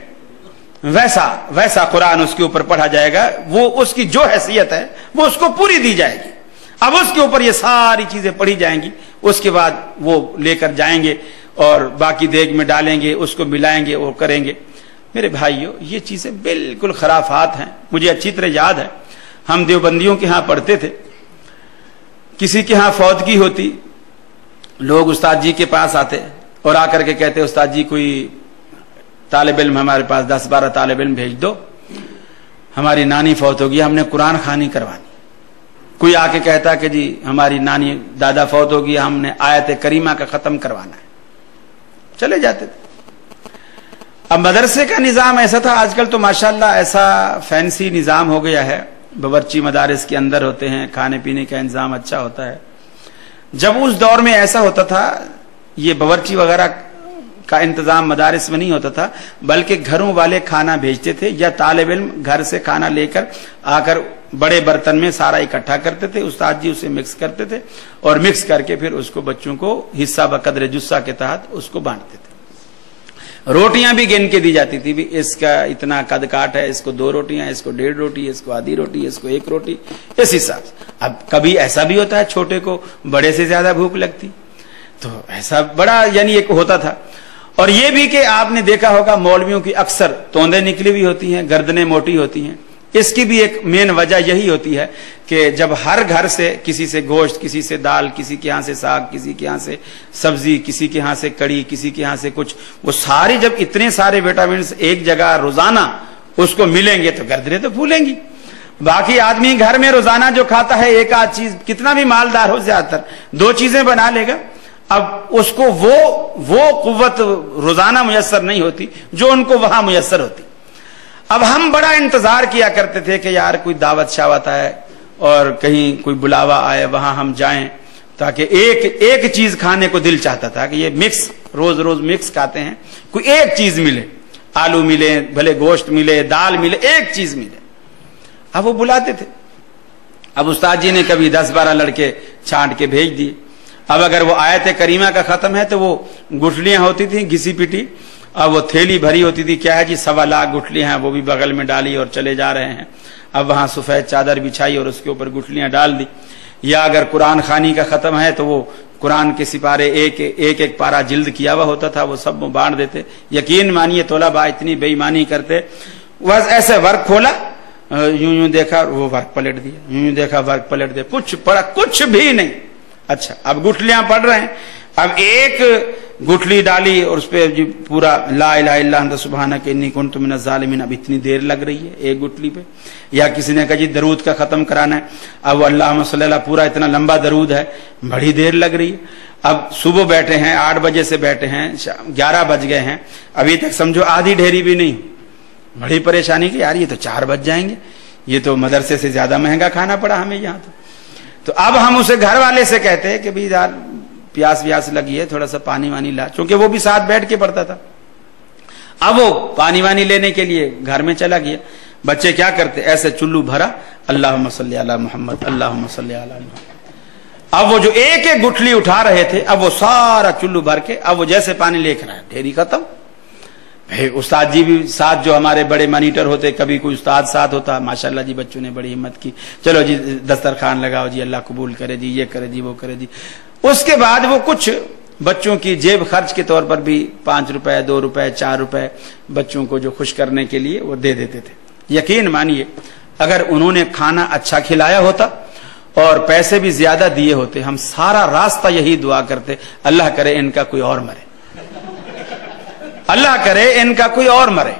ویسا قرآن اس کے اوپر پڑھا جائے گا، وہ اس کی جو حیثیت ہے وہ اس کو پوری دی جائے گی۔ اب اس کے اوپر یہ ساری چیزیں پڑھی جائیں گی، اس کے بعد وہ لے کر جائیں گے اور باقی دیگ میں ڈالیں گے، اس کو ملائیں گے اور کریں گے۔ میرے بھائیوں، یہ چیزیں بالکل خرافات ہیں۔ مجھے اچھی طرح یاد ہے، ہم دیوبندیوں کے ہاں پڑھتے تھے، کسی کے ہاں فوتگی ہوتی، لوگ استاد جی کے پاس آتے اور آ کر کے کہتے استاد جی کوئی طالب علم ہمارے پاس 10-12 طالب علم بھیج دو، ہماری نانی فوت ہو گئی، ہم نے قرآن خوانی کروانی۔ کوئی آ کے کہتا کہ جی ہماری نانی دادا فوت ہو گئی، ہم نے آیت کریمہ کا ختم کروانا ہے، چلے جاتے تھے۔ اب مدرسے کا نظام ایسا تھا، آج کل تو ماشاءاللہ ایسا فینسی نظام ہو گیا ہے، باورچی مدارس کے اندر ہوتے ہیں، کھانے پینے کا انتظام اچھا ہوتا ہے۔ جب اس دور میں ایسا ہوتا تھا، یہ باورچی وغیرہ کا انتظام مدارس میں نہیں ہوتا تھا، بلکہ گھروں والے کھانا بھیجتے تھے، یا طالب علم گھر سے کھانا لے کر آ کر بڑے برتن میں سارا اکٹھا کرتے تھے، استاد جی اسے مکس کرتے تھے اور مکس کر کے پھر اس کو بچوں کو حصہ بقدر جسہ کے تحت اس کو بانٹتے تھے۔ روٹیاں بھی گن کے دی جاتی تھی، بھی اس کا اتنا قد کاٹ ہے، اس کو 2 روٹیاں، اس کو 1.5 روٹی، اس کو آدھی روٹی، اس کو 1 روٹی، اس حساب سے۔ اب کبھی ایسا بھی ہوتا ہے چھوٹے کو بڑے سے زیادہ بھوک لگتی، تو ایسا بڑا یعنی ایک ہوتا تھا۔ اور یہ بھی کہ آپ نے دیکھا ہوگا مولویوں کی اکثر توندیں نکلی ہوئی ہوتی ہیں، گردنیں موٹی ہوتی ہیں۔ اس کی بھی ایک مین وجہ یہی ہوتی ہے کہ جب ہر گھر سے کسی سے گوشت، کسی سے دال، کسی کے ہاں سے ساگ، کسی کے ہاں سے سبزی، کسی کے ہاں سے کڑی، کسی کے ہاں سے کچھ، وہ ساری جب اتنے سارے وٹامنز ایک جگہ روزانہ اس کو ملیں گے تو گردنیں تو پھولیں گی۔ باقی آدمی گھر میں روزانہ جو کھاتا ہے ایک آدھ چیز، کتنا بھی مالدار ہو زیادہ تر 2 چیزیں بنا لے گا، اب اس کو وہ قوت روزانہ میسر نہیں ہوتی جو ان کو وہاں میسر ہوتی۔ اب ہم بڑا انتظار کیا کرتے تھے کہ یار کوئی دعوت شاوت آئے اور کہیں کوئی بلاوا آئے، وہاں ہم جائیں، تاکہ ایک چیز کھانے کو دل چاہتا تھا کہ یہ مکس روز مکس کھاتے ہیں، کوئی ایک چیز ملے، آلو ملے، بھلے گوشت ملے، دال ملے، ایک چیز ملے۔ اب وہ بلاتے تھے، اب استاد جی نے کبھی 10-12 لڑکے چھانٹ کے بھیج دیے۔ اب اگر وہ آیت کریمہ کا ختم ہے تو وہ گٹھلیاں ہوتی تھیں گھسی پٹی، اب وہ تھیلی بھری ہوتی تھی، کیا ہے جی 1.25 لاکھ گٹھلیاں ہیں، وہ بھی بغل میں ڈالی اور چلے جا رہے ہیں۔ اب وہاں سفید چادر بچھائی اور اس کے اوپر گٹھلیاں ڈال دی۔ یا اگر قرآن خوانی کا ختم ہے تو وہ قرآن کے سپارے ایک پارا جلد کیا ہوا ہوتا تھا، وہ سب بانٹ دیتے۔ یقین مانیے طلباء اتنی بے ایمانی کرتے، بس ایسے ورق کھولا، یوں دیکھا، وہ ورق پلٹ دیا، یوں دیکھا، ورق پلٹ دیا، کچھ پڑا، کچھ بھی نہیں۔ اچھا اب گٹھلیاں پڑھ رہے ہیں، اب ایک گٹھلی ڈالی اور اس پہ پورا لا الہ الا انت سبحانک انی کنت من الظالمین، اب اتنی دیر لگ رہی ہے ایک گٹھلی پہ۔ یا کسی نے کہا جی درود کا ختم کرانا ہے، اب اللہم صلی اللہ پورا اتنا لمبا درود ہے، بڑی دیر لگ رہی ہے۔ اب صبح بیٹھے ہیں 8 بجے سے بیٹھے ہیں، 11 بج گئے ہیں، ابھی تک سمجھو آدھی ڈھیری بھی نہیں۔ بڑی پریشانی کہ یار یہ تو 4 بج جائیں گے، یہ تو مدرسے سے زیادہ مہنگا کھانا پڑا ہمیں یہاں تو اب ہم اسے گھر والے سے کہتے ہیں کہ بھائی یار پیاس لگی ہے، تھوڑا سا پانی وانی لا، چونکہ وہ بھی ساتھ بیٹھ کے پڑھتا تھا۔ اب وہ پانی وانی لینے کے لیے گھر میں چلا گیا۔ بچے کیا کرتے، ایسے چلو بھرا، اللہم صلی علی محمد، اللہم صلی علی محمد۔ اب وہ جو ایک گٹھلی اٹھا رہے تھے، اب وہ سارا چلو بھر کے، اب وہ جیسے پانی لے کر آئے، ڈھیری ختم۔ استاد جی بھی ساتھ، جو ہمارے بڑے مانیٹر ہوتے، کبھی کوئی استاد ساتھ ہوتا، ماشاءاللہ جی بچوں نے بڑی ہمت کی، چلو جی دسترخوان لگاؤ جی، اللہ قبول کرے جی، یہ کرے جی، وہ کرے جی۔ اس کے بعد وہ کچھ بچوں کی جیب خرچ کے طور پر بھی 5 روپے 2 روپے 4 روپے بچوں کو جو خوش کرنے کے لیے وہ دے دیتے تھے۔ یقین مانیے اگر انہوں نے کھانا اچھا کھلایا ہوتا اور پیسے بھی زیادہ دیے ہوتے، ہم سارا راستہ یہی دعا کرتے، اللہ کرے ان کا کوئی اور مرے، اللہ کرے ان کا کوئی اور مرے۔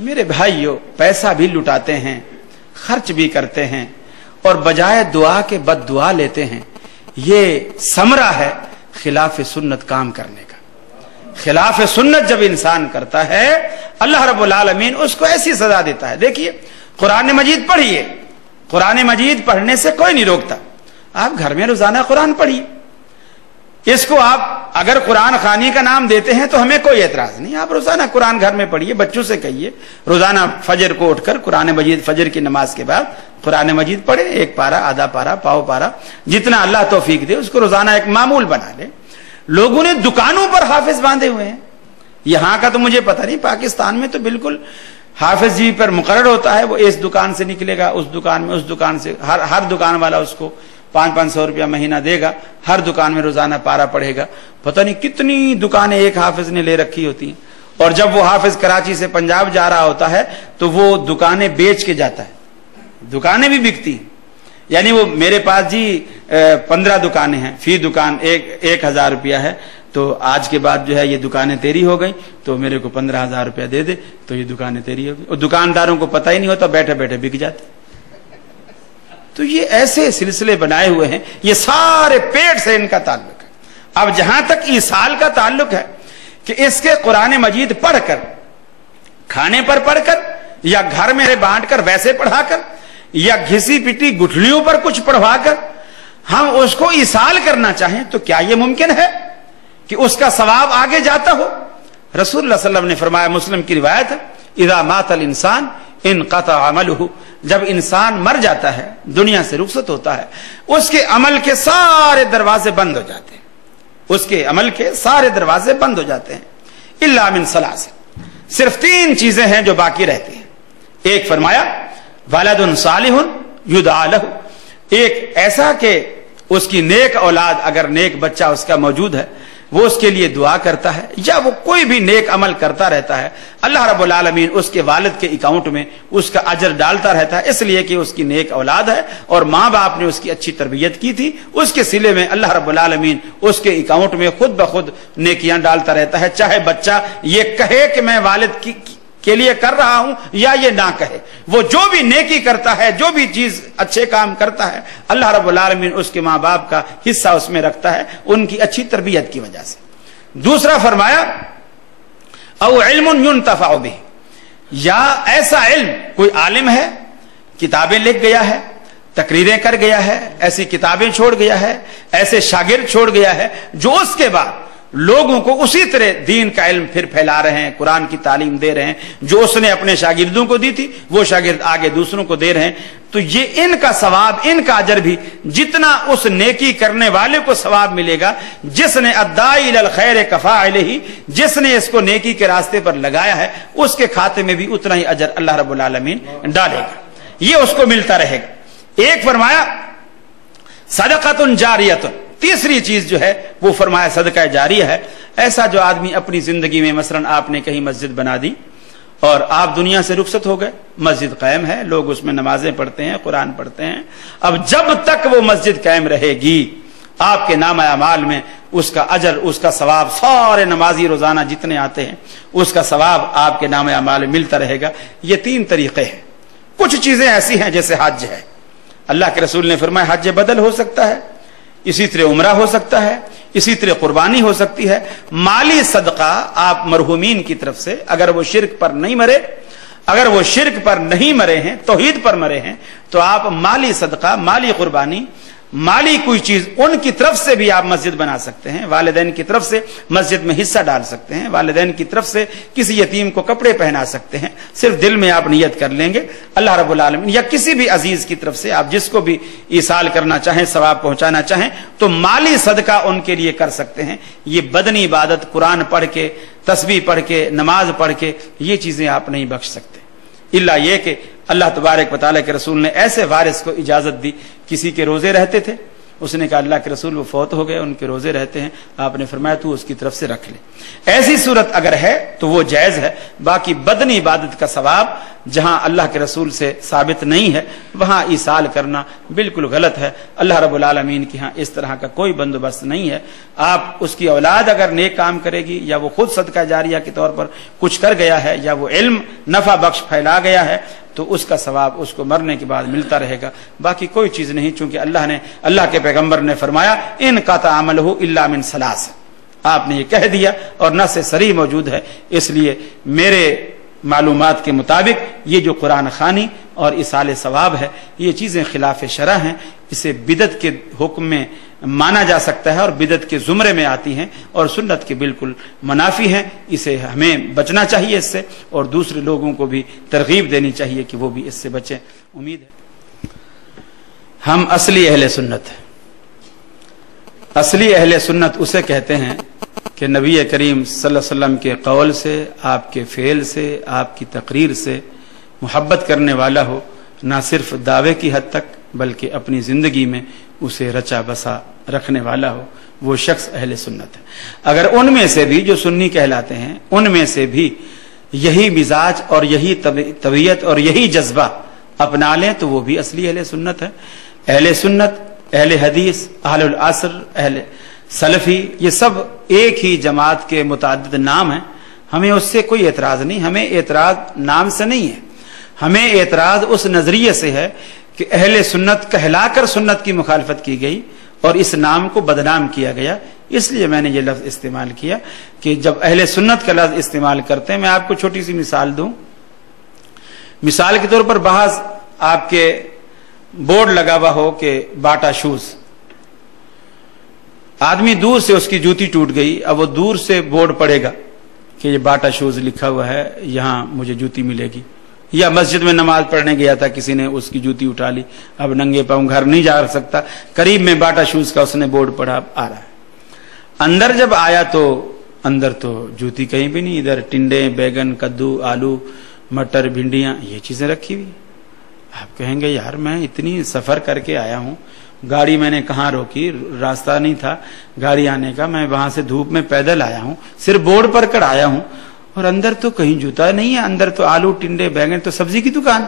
میرے بھائیو، پیسہ بھی لٹاتے ہیں، خرچ بھی کرتے ہیں، اور بجائے دعا کے بد دعا لیتے ہیں۔ یہ ثمرہ ہے خلاف سنت کام کرنے کا، خلاف سنت جب انسان کرتا ہے اللہ رب العالمین اس کو ایسی سزا دیتا ہے. دیکھیے قرآن مجید پڑھیے, قرآن مجید پڑھنے سے کوئی نہیں روکتا. آپ گھر میں روزانہ قرآن پڑھیے. اس کو آپ اگر قرآن خوانی کا نام دیتے ہیں تو ہمیں کوئی اعتراض نہیں. آپ روزانہ قرآن گھر میں پڑھیے, بچوں سے کہیے روزانہ فجر کو اٹھ کر قرآن مجید, فجر کی نماز کے بعد قرآن مجید پڑھیں. ایک پارا, آدھا پارا, پاؤ پارا, جتنا اللہ توفیق دے اس کو روزانہ ایک معمول بنا لے. لوگوں نے دکانوں پر حافظ باندھے ہوئے ہیں. یہاں کا تو مجھے پتہ نہیں, پاکستان میں تو بالکل حافظ جی پر مقرر ہوتا ہے, وہ اس دکان سے نکلے گا, اس دکان میں, اس دکان سے, ہر دکان والا اس کو 500 روپیہ مہینہ دے گا, ہر دکان میں روزانہ پارا پڑھے گا. پتہ نہیں کتنی دکانیں ایک حافظ نے لے رکھی ہوتی ہیں. اور جب وہ حافظ کراچی سے پنجاب جا رہا ہوتا ہے تو وہ دکانیں بیچ کے جاتا ہے. دکانیں بھی بکتی ہیں. یعنی وہ میرے پاس جی 15 دکانیں ہیں, فی دکان 1000 روپیہ ہے, تو آج کے بعد جو ہے یہ دکانیں تیری ہو گئی, تو میرے کو 15,000 روپیہ دے دے, تو یہ دکانیں تیری ہو گئی. اور دکانداروں کو پتہ ہی نہیں ہوتا, بیٹھے بیٹھے بک جاتے. تو یہ ایسے سلسلے بنائے ہوئے ہیں, یہ سارے پیٹ سے ان کا تعلق ہے. اب جہاں تک ایصال کا تعلق ہے کہ اس کے قرآن مجید پڑھ کر, کھانے پر پڑھ کر, یا گھر میں بانٹ کر ویسے پڑھا کر, یا گھسی پٹی گٹھلیوں پر کچھ پڑھوا کر ہم اس کو ایصال کرنا چاہیں, تو کیا یہ ممکن ہے کہ اس کا ثواب آگے جاتا ہو؟ رسول اللہ صلی اللہ علیہ وسلم نے فرمایا, مسلم کی روایت ہے, اذا مات الانسان انقطع عملہ, جب انسان مر جاتا ہے, دنیا سے رخصت ہوتا ہے, اس کے عمل کے سارے دروازے بند ہو جاتے ہیں. اس کے عمل کے سارے دروازے بند ہو جاتے ہیں. الا من ثلاث, صرف 3 چیزیں ہیں جو باقی رہتی ہیں. ایک فرمایا ولد صالح یدعى له, ایک ایسا کہ اس کی نیک اولاد, اگر نیک بچہ اس کا موجود ہے, وہ اس کے لیے دعا کرتا ہے, یا وہ کوئی بھی نیک عمل کرتا رہتا ہے, اللہ رب العالمین اس کے والد کے اکاؤنٹ میں اس کا اجر ڈالتا رہتا ہے, اس لیے کہ اس کی نیک اولاد ہے اور ماں باپ نے اس کی اچھی تربیت کی تھی. اس کے صلے میں اللہ رب العالمین اس کے اکاؤنٹ میں خود بخود نیکیاں ڈالتا رہتا ہے, چاہے بچہ یہ کہے کہ میں والد کے لیے کر رہا ہوں یا یہ نہ کہے. وہ جو بھی نیکی کرتا ہے, جو بھی چیز اچھے کام کرتا ہے, اللہ رب العالمین اس کے ماں باپ کا حصہ اس میں رکھتا ہے, ان کی اچھی تربیت کی وجہ سے. دوسرا فرمایا او علم ينتفع به, یا ایسا علم, کوئی عالم ہے, کتابیں لکھ گیا ہے, تقریریں کر گیا ہے, ایسی کتابیں چھوڑ گیا ہے, ایسے شاگرد چھوڑ گیا ہے جو اس کے بعد لوگوں کو اسی طرح دین کا علم پھر پھیلا رہے ہیں, قرآن کی تعلیم دے رہے ہیں, جو اس نے اپنے شاگردوں کو دی تھی وہ شاگرد آگے دوسروں کو دے رہے ہیں. تو یہ ان کا ثواب, ان کا اجر بھی جتنا اس نیکی کرنے والے کو ثواب ملے گا, جس نے الداعی الی الخیر کفاعلہ, جس نے اس کو نیکی کے راستے پر لگایا ہے, اس کے کھاتے میں بھی اتنا ہی اجر اللہ رب العالمین ڈالے گا, یہ اس کو ملتا رہے گا. ایک فرمایا صدقۃ جاریۃ, تیسری چیز جو ہے وہ فرمایا صدقہ جاریہ ہے. ایسا جو آدمی اپنی زندگی میں, مثلا آپ نے کہیں مسجد بنا دی اور آپ دنیا سے رخصت ہو گئے, مسجد قائم ہے, لوگ اس میں نمازیں پڑھتے ہیں, قرآن پڑھتے ہیں, اب جب تک وہ مسجد قائم رہے گی آپ کے نامہ اعمال میں اس کا اجر, اس کا ثواب, سارے نمازی روزانہ جتنے آتے ہیں اس کا ثواب آپ کے نامہ اعمال میں ملتا رہے گا. یہ 3 طریقے ہیں. کچھ چیزیں ایسی ہیں جیسے حج ہے, اللہ کے رسول نے فرمایا حج بدل ہو سکتا ہے, اسی طرح عمرہ ہو سکتا ہے, اسی طرح قربانی ہو سکتی ہے. مالی صدقہ آپ مرحومین کی طرف سے, اگر وہ شرک پر نہیں مرے, اگر وہ شرک پر نہیں مرے ہیں, توحید پر مرے ہیں, تو آپ مالی صدقہ, مالی قربانی, مالی کوئی چیز ان کی طرف سے بھی آپ مسجد بنا سکتے ہیں, والدین کی طرف سے مسجد میں حصہ ڈال سکتے ہیں, والدین کی طرف سے کسی یتیم کو کپڑے پہنا سکتے ہیں. صرف دل میں آپ نیت کر لیں گے, اللہ رب العالمین, یا کسی بھی عزیز کی طرف سے آپ جس کو بھی ایصال کرنا چاہیں, ثواب پہنچانا چاہیں, تو مالی صدقہ ان کے لیے کر سکتے ہیں. یہ بدنی عبادت, قرآن پڑھ کے, تسبیح پڑھ کے, نماز پڑھ کے, یہ چیزیں آپ نہیں بخش سکتے, الا یہ کہ اللہ تبارک و تعالیٰ کے رسول نے ایسے وارث کو اجازت دی. کسی کے روزے رہتے تھے, اس نے کہا اللہ کے رسول وہ فوت ہو گئے, ان کے روزے رہتے ہیں, آپ نے فرمایا تو اس کی طرف سے رکھ لے. ایسی صورت اگر ہے تو وہ جائز ہے. باقی بدنی عبادت کا ثواب جہاں اللہ کے رسول سے ثابت نہیں ہے وہاں ایصال کرنا بالکل غلط ہے. اللہ رب العالمین کی ہاں اس طرح کا کوئی بندوبست نہیں ہے. آپ اس کی اولاد اگر نیک کام کرے گی, یا وہ خود صدقہ جاریہ کے طور پر کچھ کر گیا ہے, یا وہ علم نفع بخش پھیلا گیا ہے, تو اس کا ثواب اس کو مرنے کے بعد ملتا رہے گا. باقی کوئی چیز نہیں, چونکہ اللہ کے پیغمبر نے فرمایا ان قطع عملہ الا من ثلاث, آپ نے یہ کہہ دیا اور نص صریح موجود ہے، اس لیے میرے معلومات کے مطابق یہ جو قرآن خوانی اور ایصال ثواب ہے یہ چیزیں خلاف شرع ہیں، اسے بدعت کے حکم میں مانا جا سکتا ہے اور بدعت کے زمرے میں آتی ہیں اور سنت کے بالکل منافی ہیں، اسے ہمیں بچنا چاہیے اس سے، اور دوسرے لوگوں کو بھی ترغیب دینی چاہیے کہ وہ بھی اس سے بچیں۔ امید ہے ہم اصلی اہل سنت ہیں۔ اصلی اہل سنت اسے کہتے ہیں کہ نبی کریم صلی اللہ علیہ وسلم کے قول سے، آپ کے فعل سے، آپ کی تقریر سے محبت کرنے والا ہو، نہ صرف دعوے کی حد تک بلکہ اپنی زندگی میں اسے رچا بسا رکھنے والا ہو، وہ شخص اہل سنت ہے۔ اگر ان میں سے بھی جو سنی کہلاتے ہیں ان میں سے بھی یہی مزاج اور یہی طبیعت اور یہی جذبہ اپنا لیں تو وہ بھی اصلی اہل سنت ہے۔ اہل سنت، اہل حدیث، اہل العصر، اہل سلفی، یہ سب ایک ہی جماعت کے متعدد نام ہیں، ہمیں اس سے کوئی اعتراض نہیں، ہمیں اعتراض نام سے نہیں ہے، ہمیں اعتراض اس نظریے سے ہے کہ اہل سنت کہلا کر سنت کی مخالفت کی گئی اور اس نام کو بدنام کیا گیا، اس لیے میں نے یہ لفظ استعمال کیا کہ جب اہل سنت کا لفظ استعمال کرتے ہیں، میں آپ کو چھوٹی سی مثال دوں۔ مثال کے طور پر بعض آپ کے بورڈ لگا ہوا ہو کہ باٹا شوز، آدمی دور سے اس کی جوتی ٹوٹ گئی، اب وہ دور سے بورڈ پڑے گا کہ یہ باٹا شوز لکھا ہوا ہے، یہاں مجھے جوتی ملے گی، یا مسجد میں نماز پڑھنے گیا تھا، کسی نے اس کی جوتی اٹھا لی، اب ننگے پاؤں گھر نہیں جا سکتا، قریب میں باٹا شوز کا اس نے بورڈ پڑھا، آ رہا ہے، اندر جب آیا تو اندر تو جوتی کہیں بھی نہیں، ادھر ٹنڈے، بیگن، کدو، آلو، مٹر، بھنڈیاں، یہ چیزیں رکھی ہوئی۔ آپ کہیں گے یار میں اتنی سفر کر کے آیا ہوں، گاڑی میں نے کہاں روکی، راستہ نہیں تھا گاڑی آنے کا، میں وہاں سے دھوپ میں پیدل آیا ہوں، صرف بورڈ پر کر آیا ہوں، اور اندر تو کہیں جوتا نہیں ہے، اندر تو آلو، ٹنڈے، بیگن، تو سبزی کی دکان۔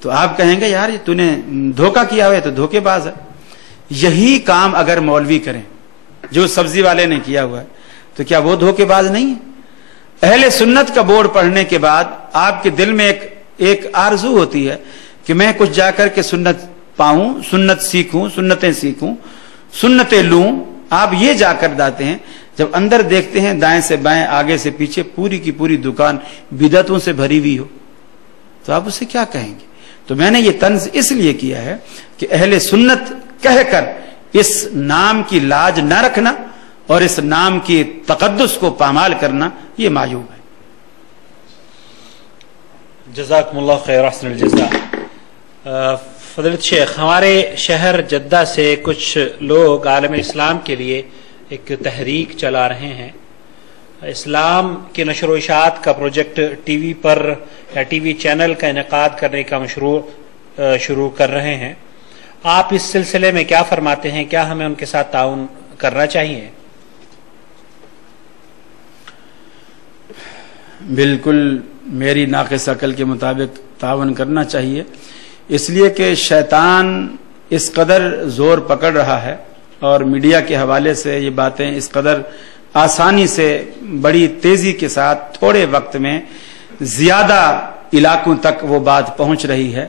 تو آپ کہیں گے یار تو نے دھوکہ کیا ہوا ہے، تو دھوکے باز ہے۔ یہی کام اگر مولوی کریں جو سبزی والے نے کیا ہوا ہے تو کیا وہ دھوکے باز نہیں ہے؟ اہل سنت کا بورڈ پڑھنے کے بعد آپ کے دل میں ایک آرزو ہوتی ہے کہ میں کچھ جا کر کے سنت پاؤں، سنت سیکھوں، سنتیں سیکھوں، سنتیں لوں۔ آپ یہ جا کر جاتے ہیں، جب اندر دیکھتے ہیں دائیں سے بائیں، آگے سے پیچھے پوری کی پوری دکان بدعتوں سے بھری ہوئی ہو تو آپ اسے کیا کہیں گے؟ تو میں نے یہ طنز اس لیے کیا ہے کہ اہل سنت کہہ کر اس نام کی لاج نہ رکھنا اور اس نام کی تقدس کو پامال کرنا یہ معیوب ہے۔ جزاکم اللہ خیر، احسن الجزاء۔ فضیلت شیخ، ہمارے شہر جدہ سے کچھ لوگ عالم اسلام کے لیے ایک تحریک چلا رہے ہیں، اسلام کے نشر و اشاعت کا پروجیکٹ ٹی وی پر یا ٹی وی چینل کا انعقاد کرنے کا مشروع شروع کر رہے ہیں، آپ اس سلسلے میں کیا فرماتے ہیں؟ کیا ہمیں ان کے ساتھ تعاون کرنا چاہیے؟ بالکل میری ناقص عقل کے مطابق تعاون کرنا چاہیے، اس لیے کہ شیطان اس قدر زور پکڑ رہا ہے اور میڈیا کے حوالے سے یہ باتیں اس قدر آسانی سے بڑی تیزی کے ساتھ تھوڑے وقت میں زیادہ علاقوں تک وہ بات پہنچ رہی ہے،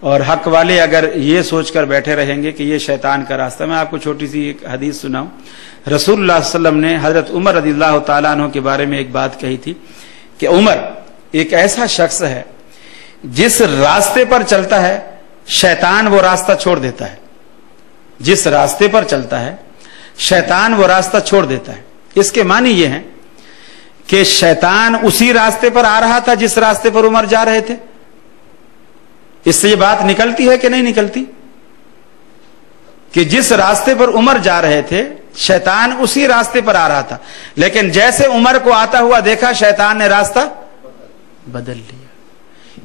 اور حق والے اگر یہ سوچ کر بیٹھے رہیں گے کہ یہ شیطان کا راستہ۔ میں آپ کو چھوٹی سی ایک حدیث سناؤں۔ رسول اللہ صلی اللہ علیہ وسلم نے حضرت عمر رضی اللہ تعالیٰ عنہ کے بارے میں ایک بات کہی تھی کہ عمر ایک ایسا شخص ہے جس راستے پر چلتا ہے شیطان وہ راستہ چھوڑ دیتا ہے، جس راستے پر چلتا ہے شیطان وہ راستہ چھوڑ دیتا ہے۔ اس کے معنی یہ ہیں کہ شیطان اسی راستے پر آ رہا تھا جس راستے پر عمر جا رہے تھے۔ اس سے یہ بات نکلتی ہے کہ نہیں نکلتی کہ جس راستے پر عمر جا رہے تھے شیطان اسی راستے پر آ رہا تھا، لیکن جیسے عمر کو آتا ہوا دیکھا شیطان نے راستہ بدل لیا۔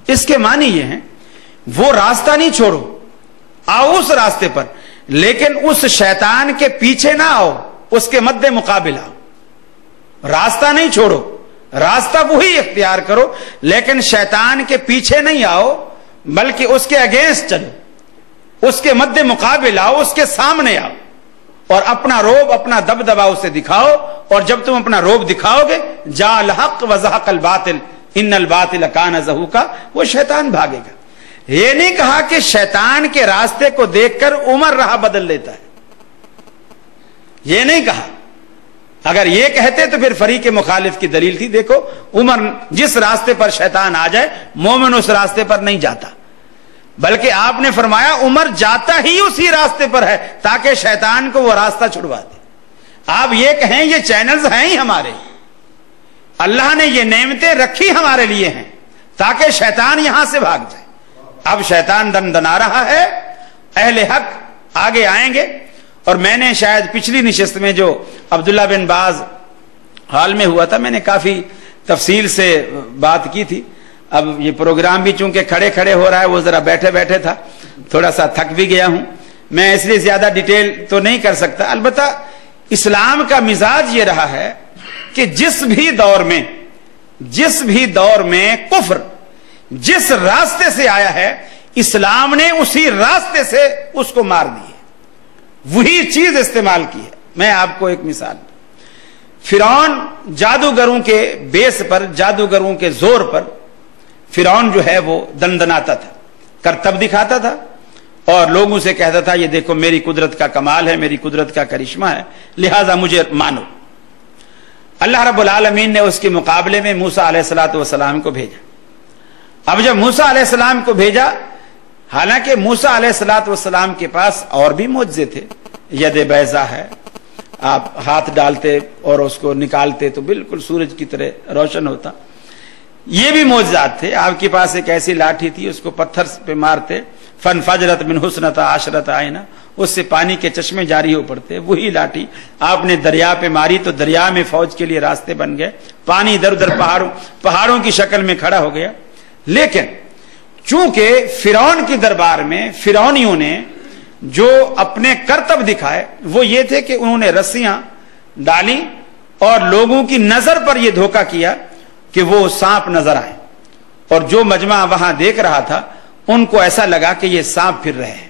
اس کے معنی یہ ہیں وہ راستہ نہیں چھوڑو، آؤ اس راستے پر، لیکن اس شیطان کے پیچھے نہ آؤ، اس کے مد مقابل آؤ۔ راستہ نہیں چھوڑو، راستہ وہی اختیار کرو، لیکن شیطان کے پیچھے نہیں آؤ بلکہ اس کے اگینسٹ چلو، اس کے مد مقابل آؤ، اس کے سامنے آؤ، اور اپنا روب، اپنا دبدبا اسے دکھاؤ، اور جب تم اپنا روب دکھاؤ گے جاء الحق وزهق الباطل ان الباطل کان زہوقا، وہ شیطان بھاگے گا۔ یہ نہیں کہا کہ شیطان کے راستے کو دیکھ کر عمر راہ بدل لیتا ہے، یہ نہیں کہا، اگر یہ کہتے تو پھر فریق مخالف کی دلیل تھی. دیکھو عمر جس راستے پر شیطان آ جائے مومن اس راستے پر نہیں جاتا، بلکہ آپ نے فرمایا عمر جاتا ہی اسی راستے پر ہے تاکہ شیطان کو وہ راستہ چھڑوا دے. آپ یہ کہیں یہ چینلز ہیں ہی ہمارے، اللہ نے یہ نعمتیں رکھی ہمارے لیے ہیں تاکہ شیطان یہاں سے بھاگ جائے. اب شیطان دن دنا رہا ہے، اہل حق آگے آئیں گے. اور میں نے شاید پچھلی نشست میں جو عبداللہ بن باز حال میں ہوا تھا میں نے کافی تفصیل سے بات کی تھی. اب یہ پروگرام بھی چونکہ کھڑے کھڑے ہو رہا ہے، وہ ذرا بیٹھے بیٹھے تھا، تھوڑا سا تھک بھی گیا ہوں میں، اس لیے زیادہ ڈیٹیل تو نہیں کر سکتا. البتہ اسلام کا مزاج یہ رہا ہے کہ جس بھی دور میں کفر جس راستے سے آیا ہے اسلام نے اسی راستے سے اس کو مار دی ہے، وہی چیز استعمال کی ہے. میں آپ کو ایک مثال، فرعون جادوگروں کے بیس پر، جادوگروں کے زور پر فرعون جو ہے وہ دندناتا تھا، کرتب دکھاتا تھا اور لوگوں سے کہتا تھا یہ دیکھو میری قدرت کا کمال ہے، میری قدرت کا کرشمہ ہے، لہذا مجھے مانو. اللہ رب العالمین نے اس کے مقابلے میں موسیٰ علیہ السلام کو بھیجا. اب جب موسیٰ علیہ السلام کو بھیجا، حالانکہ موسیٰ علیہ السلام کے پاس اور بھی معجزے تھے، ید بیضا ہے، آپ ہاتھ ڈالتے اور اس کو نکالتے تو بالکل سورج کی طرح روشن ہوتا، یہ بھی معجزات تھے. آپ کے پاس ایک ایسی لاٹھی تھی، اس کو پتھر پہ مارتے، فنفجرت من حسنتا عشرت عینہ، اس سے پانی کے چشمے جاری ہو پڑتے. وہی لاٹھی آپ نے دریا پہ ماری تو دریا میں فوج کے لیے راستے بن گئے، پانی ادھر ادھر پہاڑوں کی شکل میں کھڑا ہو گیا. لیکن چونکہ فرعون کی دربار میں فرعونیوں نے جو اپنے کرتب دکھائے وہ یہ تھے کہ انہوں نے رسیاں ڈالی اور لوگوں کی نظر پر یہ دھوکہ کیا کہ وہ سانپ نظر آئے، اور جو مجمع وہاں دیکھ رہا تھا ان کو ایسا لگا کہ یہ سانپ پھر رہے ہیں.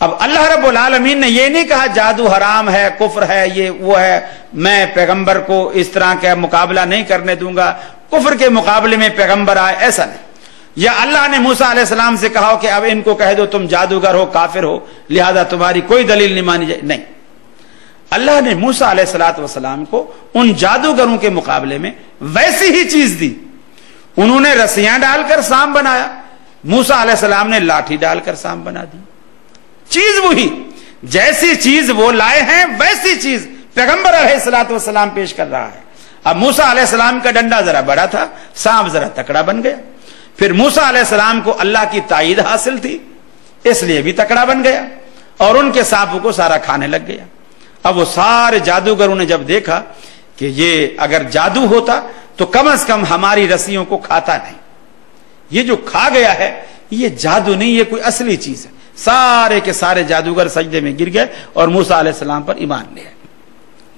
اب اللہ رب العالمین نے یہ نہیں کہا جادو حرام ہے، کفر ہے، یہ وہ ہے، میں پیغمبر کو اس طرح کا مقابلہ نہیں کرنے دوں گا، کفر کے مقابلے میں پیغمبر آئے، ایسا نہیں. یا اللہ نے موسیٰ علیہ السلام سے کہا کہ اب ان کو کہہ دو تم جادوگر ہو، کافر ہو، لہذا تمہاری کوئی دلیل نہیں مانی جائے. نہیں، اللہ نے موسیٰ علیہ السلام کو ان جادوگروں کے مقابلے میں ویسی ہی چیز دی. انہوں نے رسیاں ڈال کر سانپ بنایا، موسیٰ علیہ السلام نے لاٹھی ڈال کر سانپ بنا دی. چیز وہی، جیسی چیز وہ لائے ہیں ویسی چیز پیغمبر علیہ السلام پیش کر رہا ہے. اب موسیٰ علیہ السلام کا ڈنڈا ذرا بڑا تھا، سانپ ذرا تکڑا بن گیا. پھر موسیٰ علیہ السلام کو اللہ کی تائید حاصل تھی اس لیے بھی تکڑا بن گیا اور ان کے سانپوں کو سارا کھانے لگ گیا. اب وہ سارے جادوگروں نے جب دیکھا کہ یہ اگر جادو ہوتا تو کم از کم ہماری رسیوں کو کھاتا نہیں، یہ جو کھا گیا ہے یہ جادو نہیں، یہ کوئی اصلی چیز ہے. سارے کے سارے جادوگر سجدے میں گر گئے اور موسیٰ علیہ السلام پر ایمان لے آئے.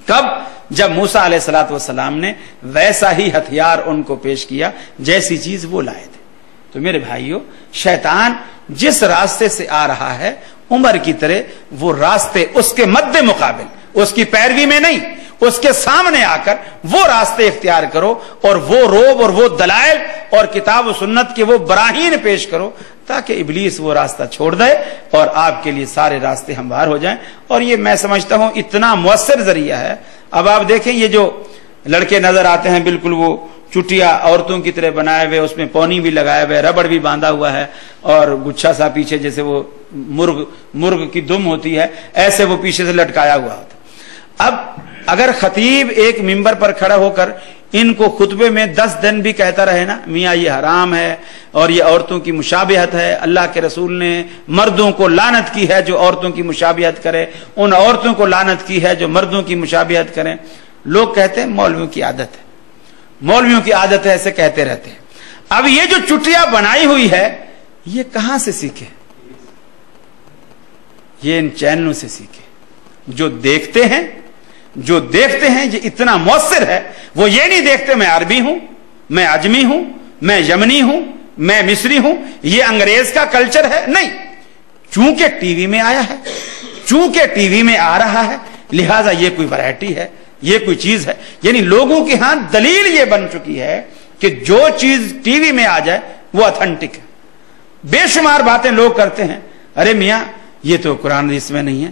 کب؟ جب موسیٰ علیہ السلام نے ویسا ہی ہتھیار ان کو پیش کیا جیسی چیز وہ لائے تھے. تو میرے بھائیو، شیطان جس راستے سے آ رہا ہے عمر کی طرح وہ راستے اس کے مد مقابل، اس کی پیروی میں نہیں، اس کے سامنے آ کر وہ راستے اختیار کرو اور وہ روب اور وہ دلائل اور کتاب و سنت کے وہ براہین پیش کرو تاکہ ابلیس وہ راستہ چھوڑ دے اور آپ کے لیے سارے راستے ہموار ہو جائیں. اور یہ میں سمجھتا ہوں اتنا مؤثر ذریعہ ہے. اب آپ دیکھیں یہ جو لڑکے نظر آتے ہیں بالکل وہ چٹیا عورتوں کی طرح بنائے ہوئے، اس میں پونی بھی لگائے ہوئے، ربڑ بھی باندھا ہوا ہے اور گچھا سا پیچھے جیسے وہ مرغ کی دم ہوتی ہے ایسے وہ پیچھے سے لٹکایا ہوا ہوتا. اب اگر خطیب ایک ممبر پر کھڑا ہو کر ان کو خطبے میں 10 دن بھی کہتا رہے نا میاں یہ حرام ہے اور یہ عورتوں کی مشابہت ہے، اللہ کے رسول نے مردوں کو لعنت کی ہے جو عورتوں کی مشابہت کرے، ان عورتوں کو لعنت کی ہے جو مردوں کی مشابہت کریں. لوگ کہتے ہیں مولویوں کی عادت ہے، مولویوں کی عادت ہے، ایسے کہتے رہتے ہیں. اب یہ جو چٹیا بنائی ہوئی ہے یہ کہاں سے سیکھے؟ یہ ان چینلوں سے سیکھے جو دیکھتے ہیں یہ اتنا مؤثر ہے. وہ یہ نہیں دیکھتے میں عربی ہوں، میں عجمی ہوں، میں یمنی ہوں، میں مصری ہوں، یہ انگریز کا کلچر ہے. نہیں، چونکہ ٹی وی میں آیا ہے، چونکہ ٹی وی میں آ رہا ہے لہذا یہ کوئی ویرائٹی ہے، یہ کوئی چیز ہے. یعنی لوگوں کے ہاں دلیل یہ بن چکی ہے کہ جو چیز ٹی وی میں آ جائے وہ اتھینٹک ہے. بے شمار باتیں لوگ کرتے ہیں، ارے میاں یہ تو قرآن حدیث میں نہیں ہے،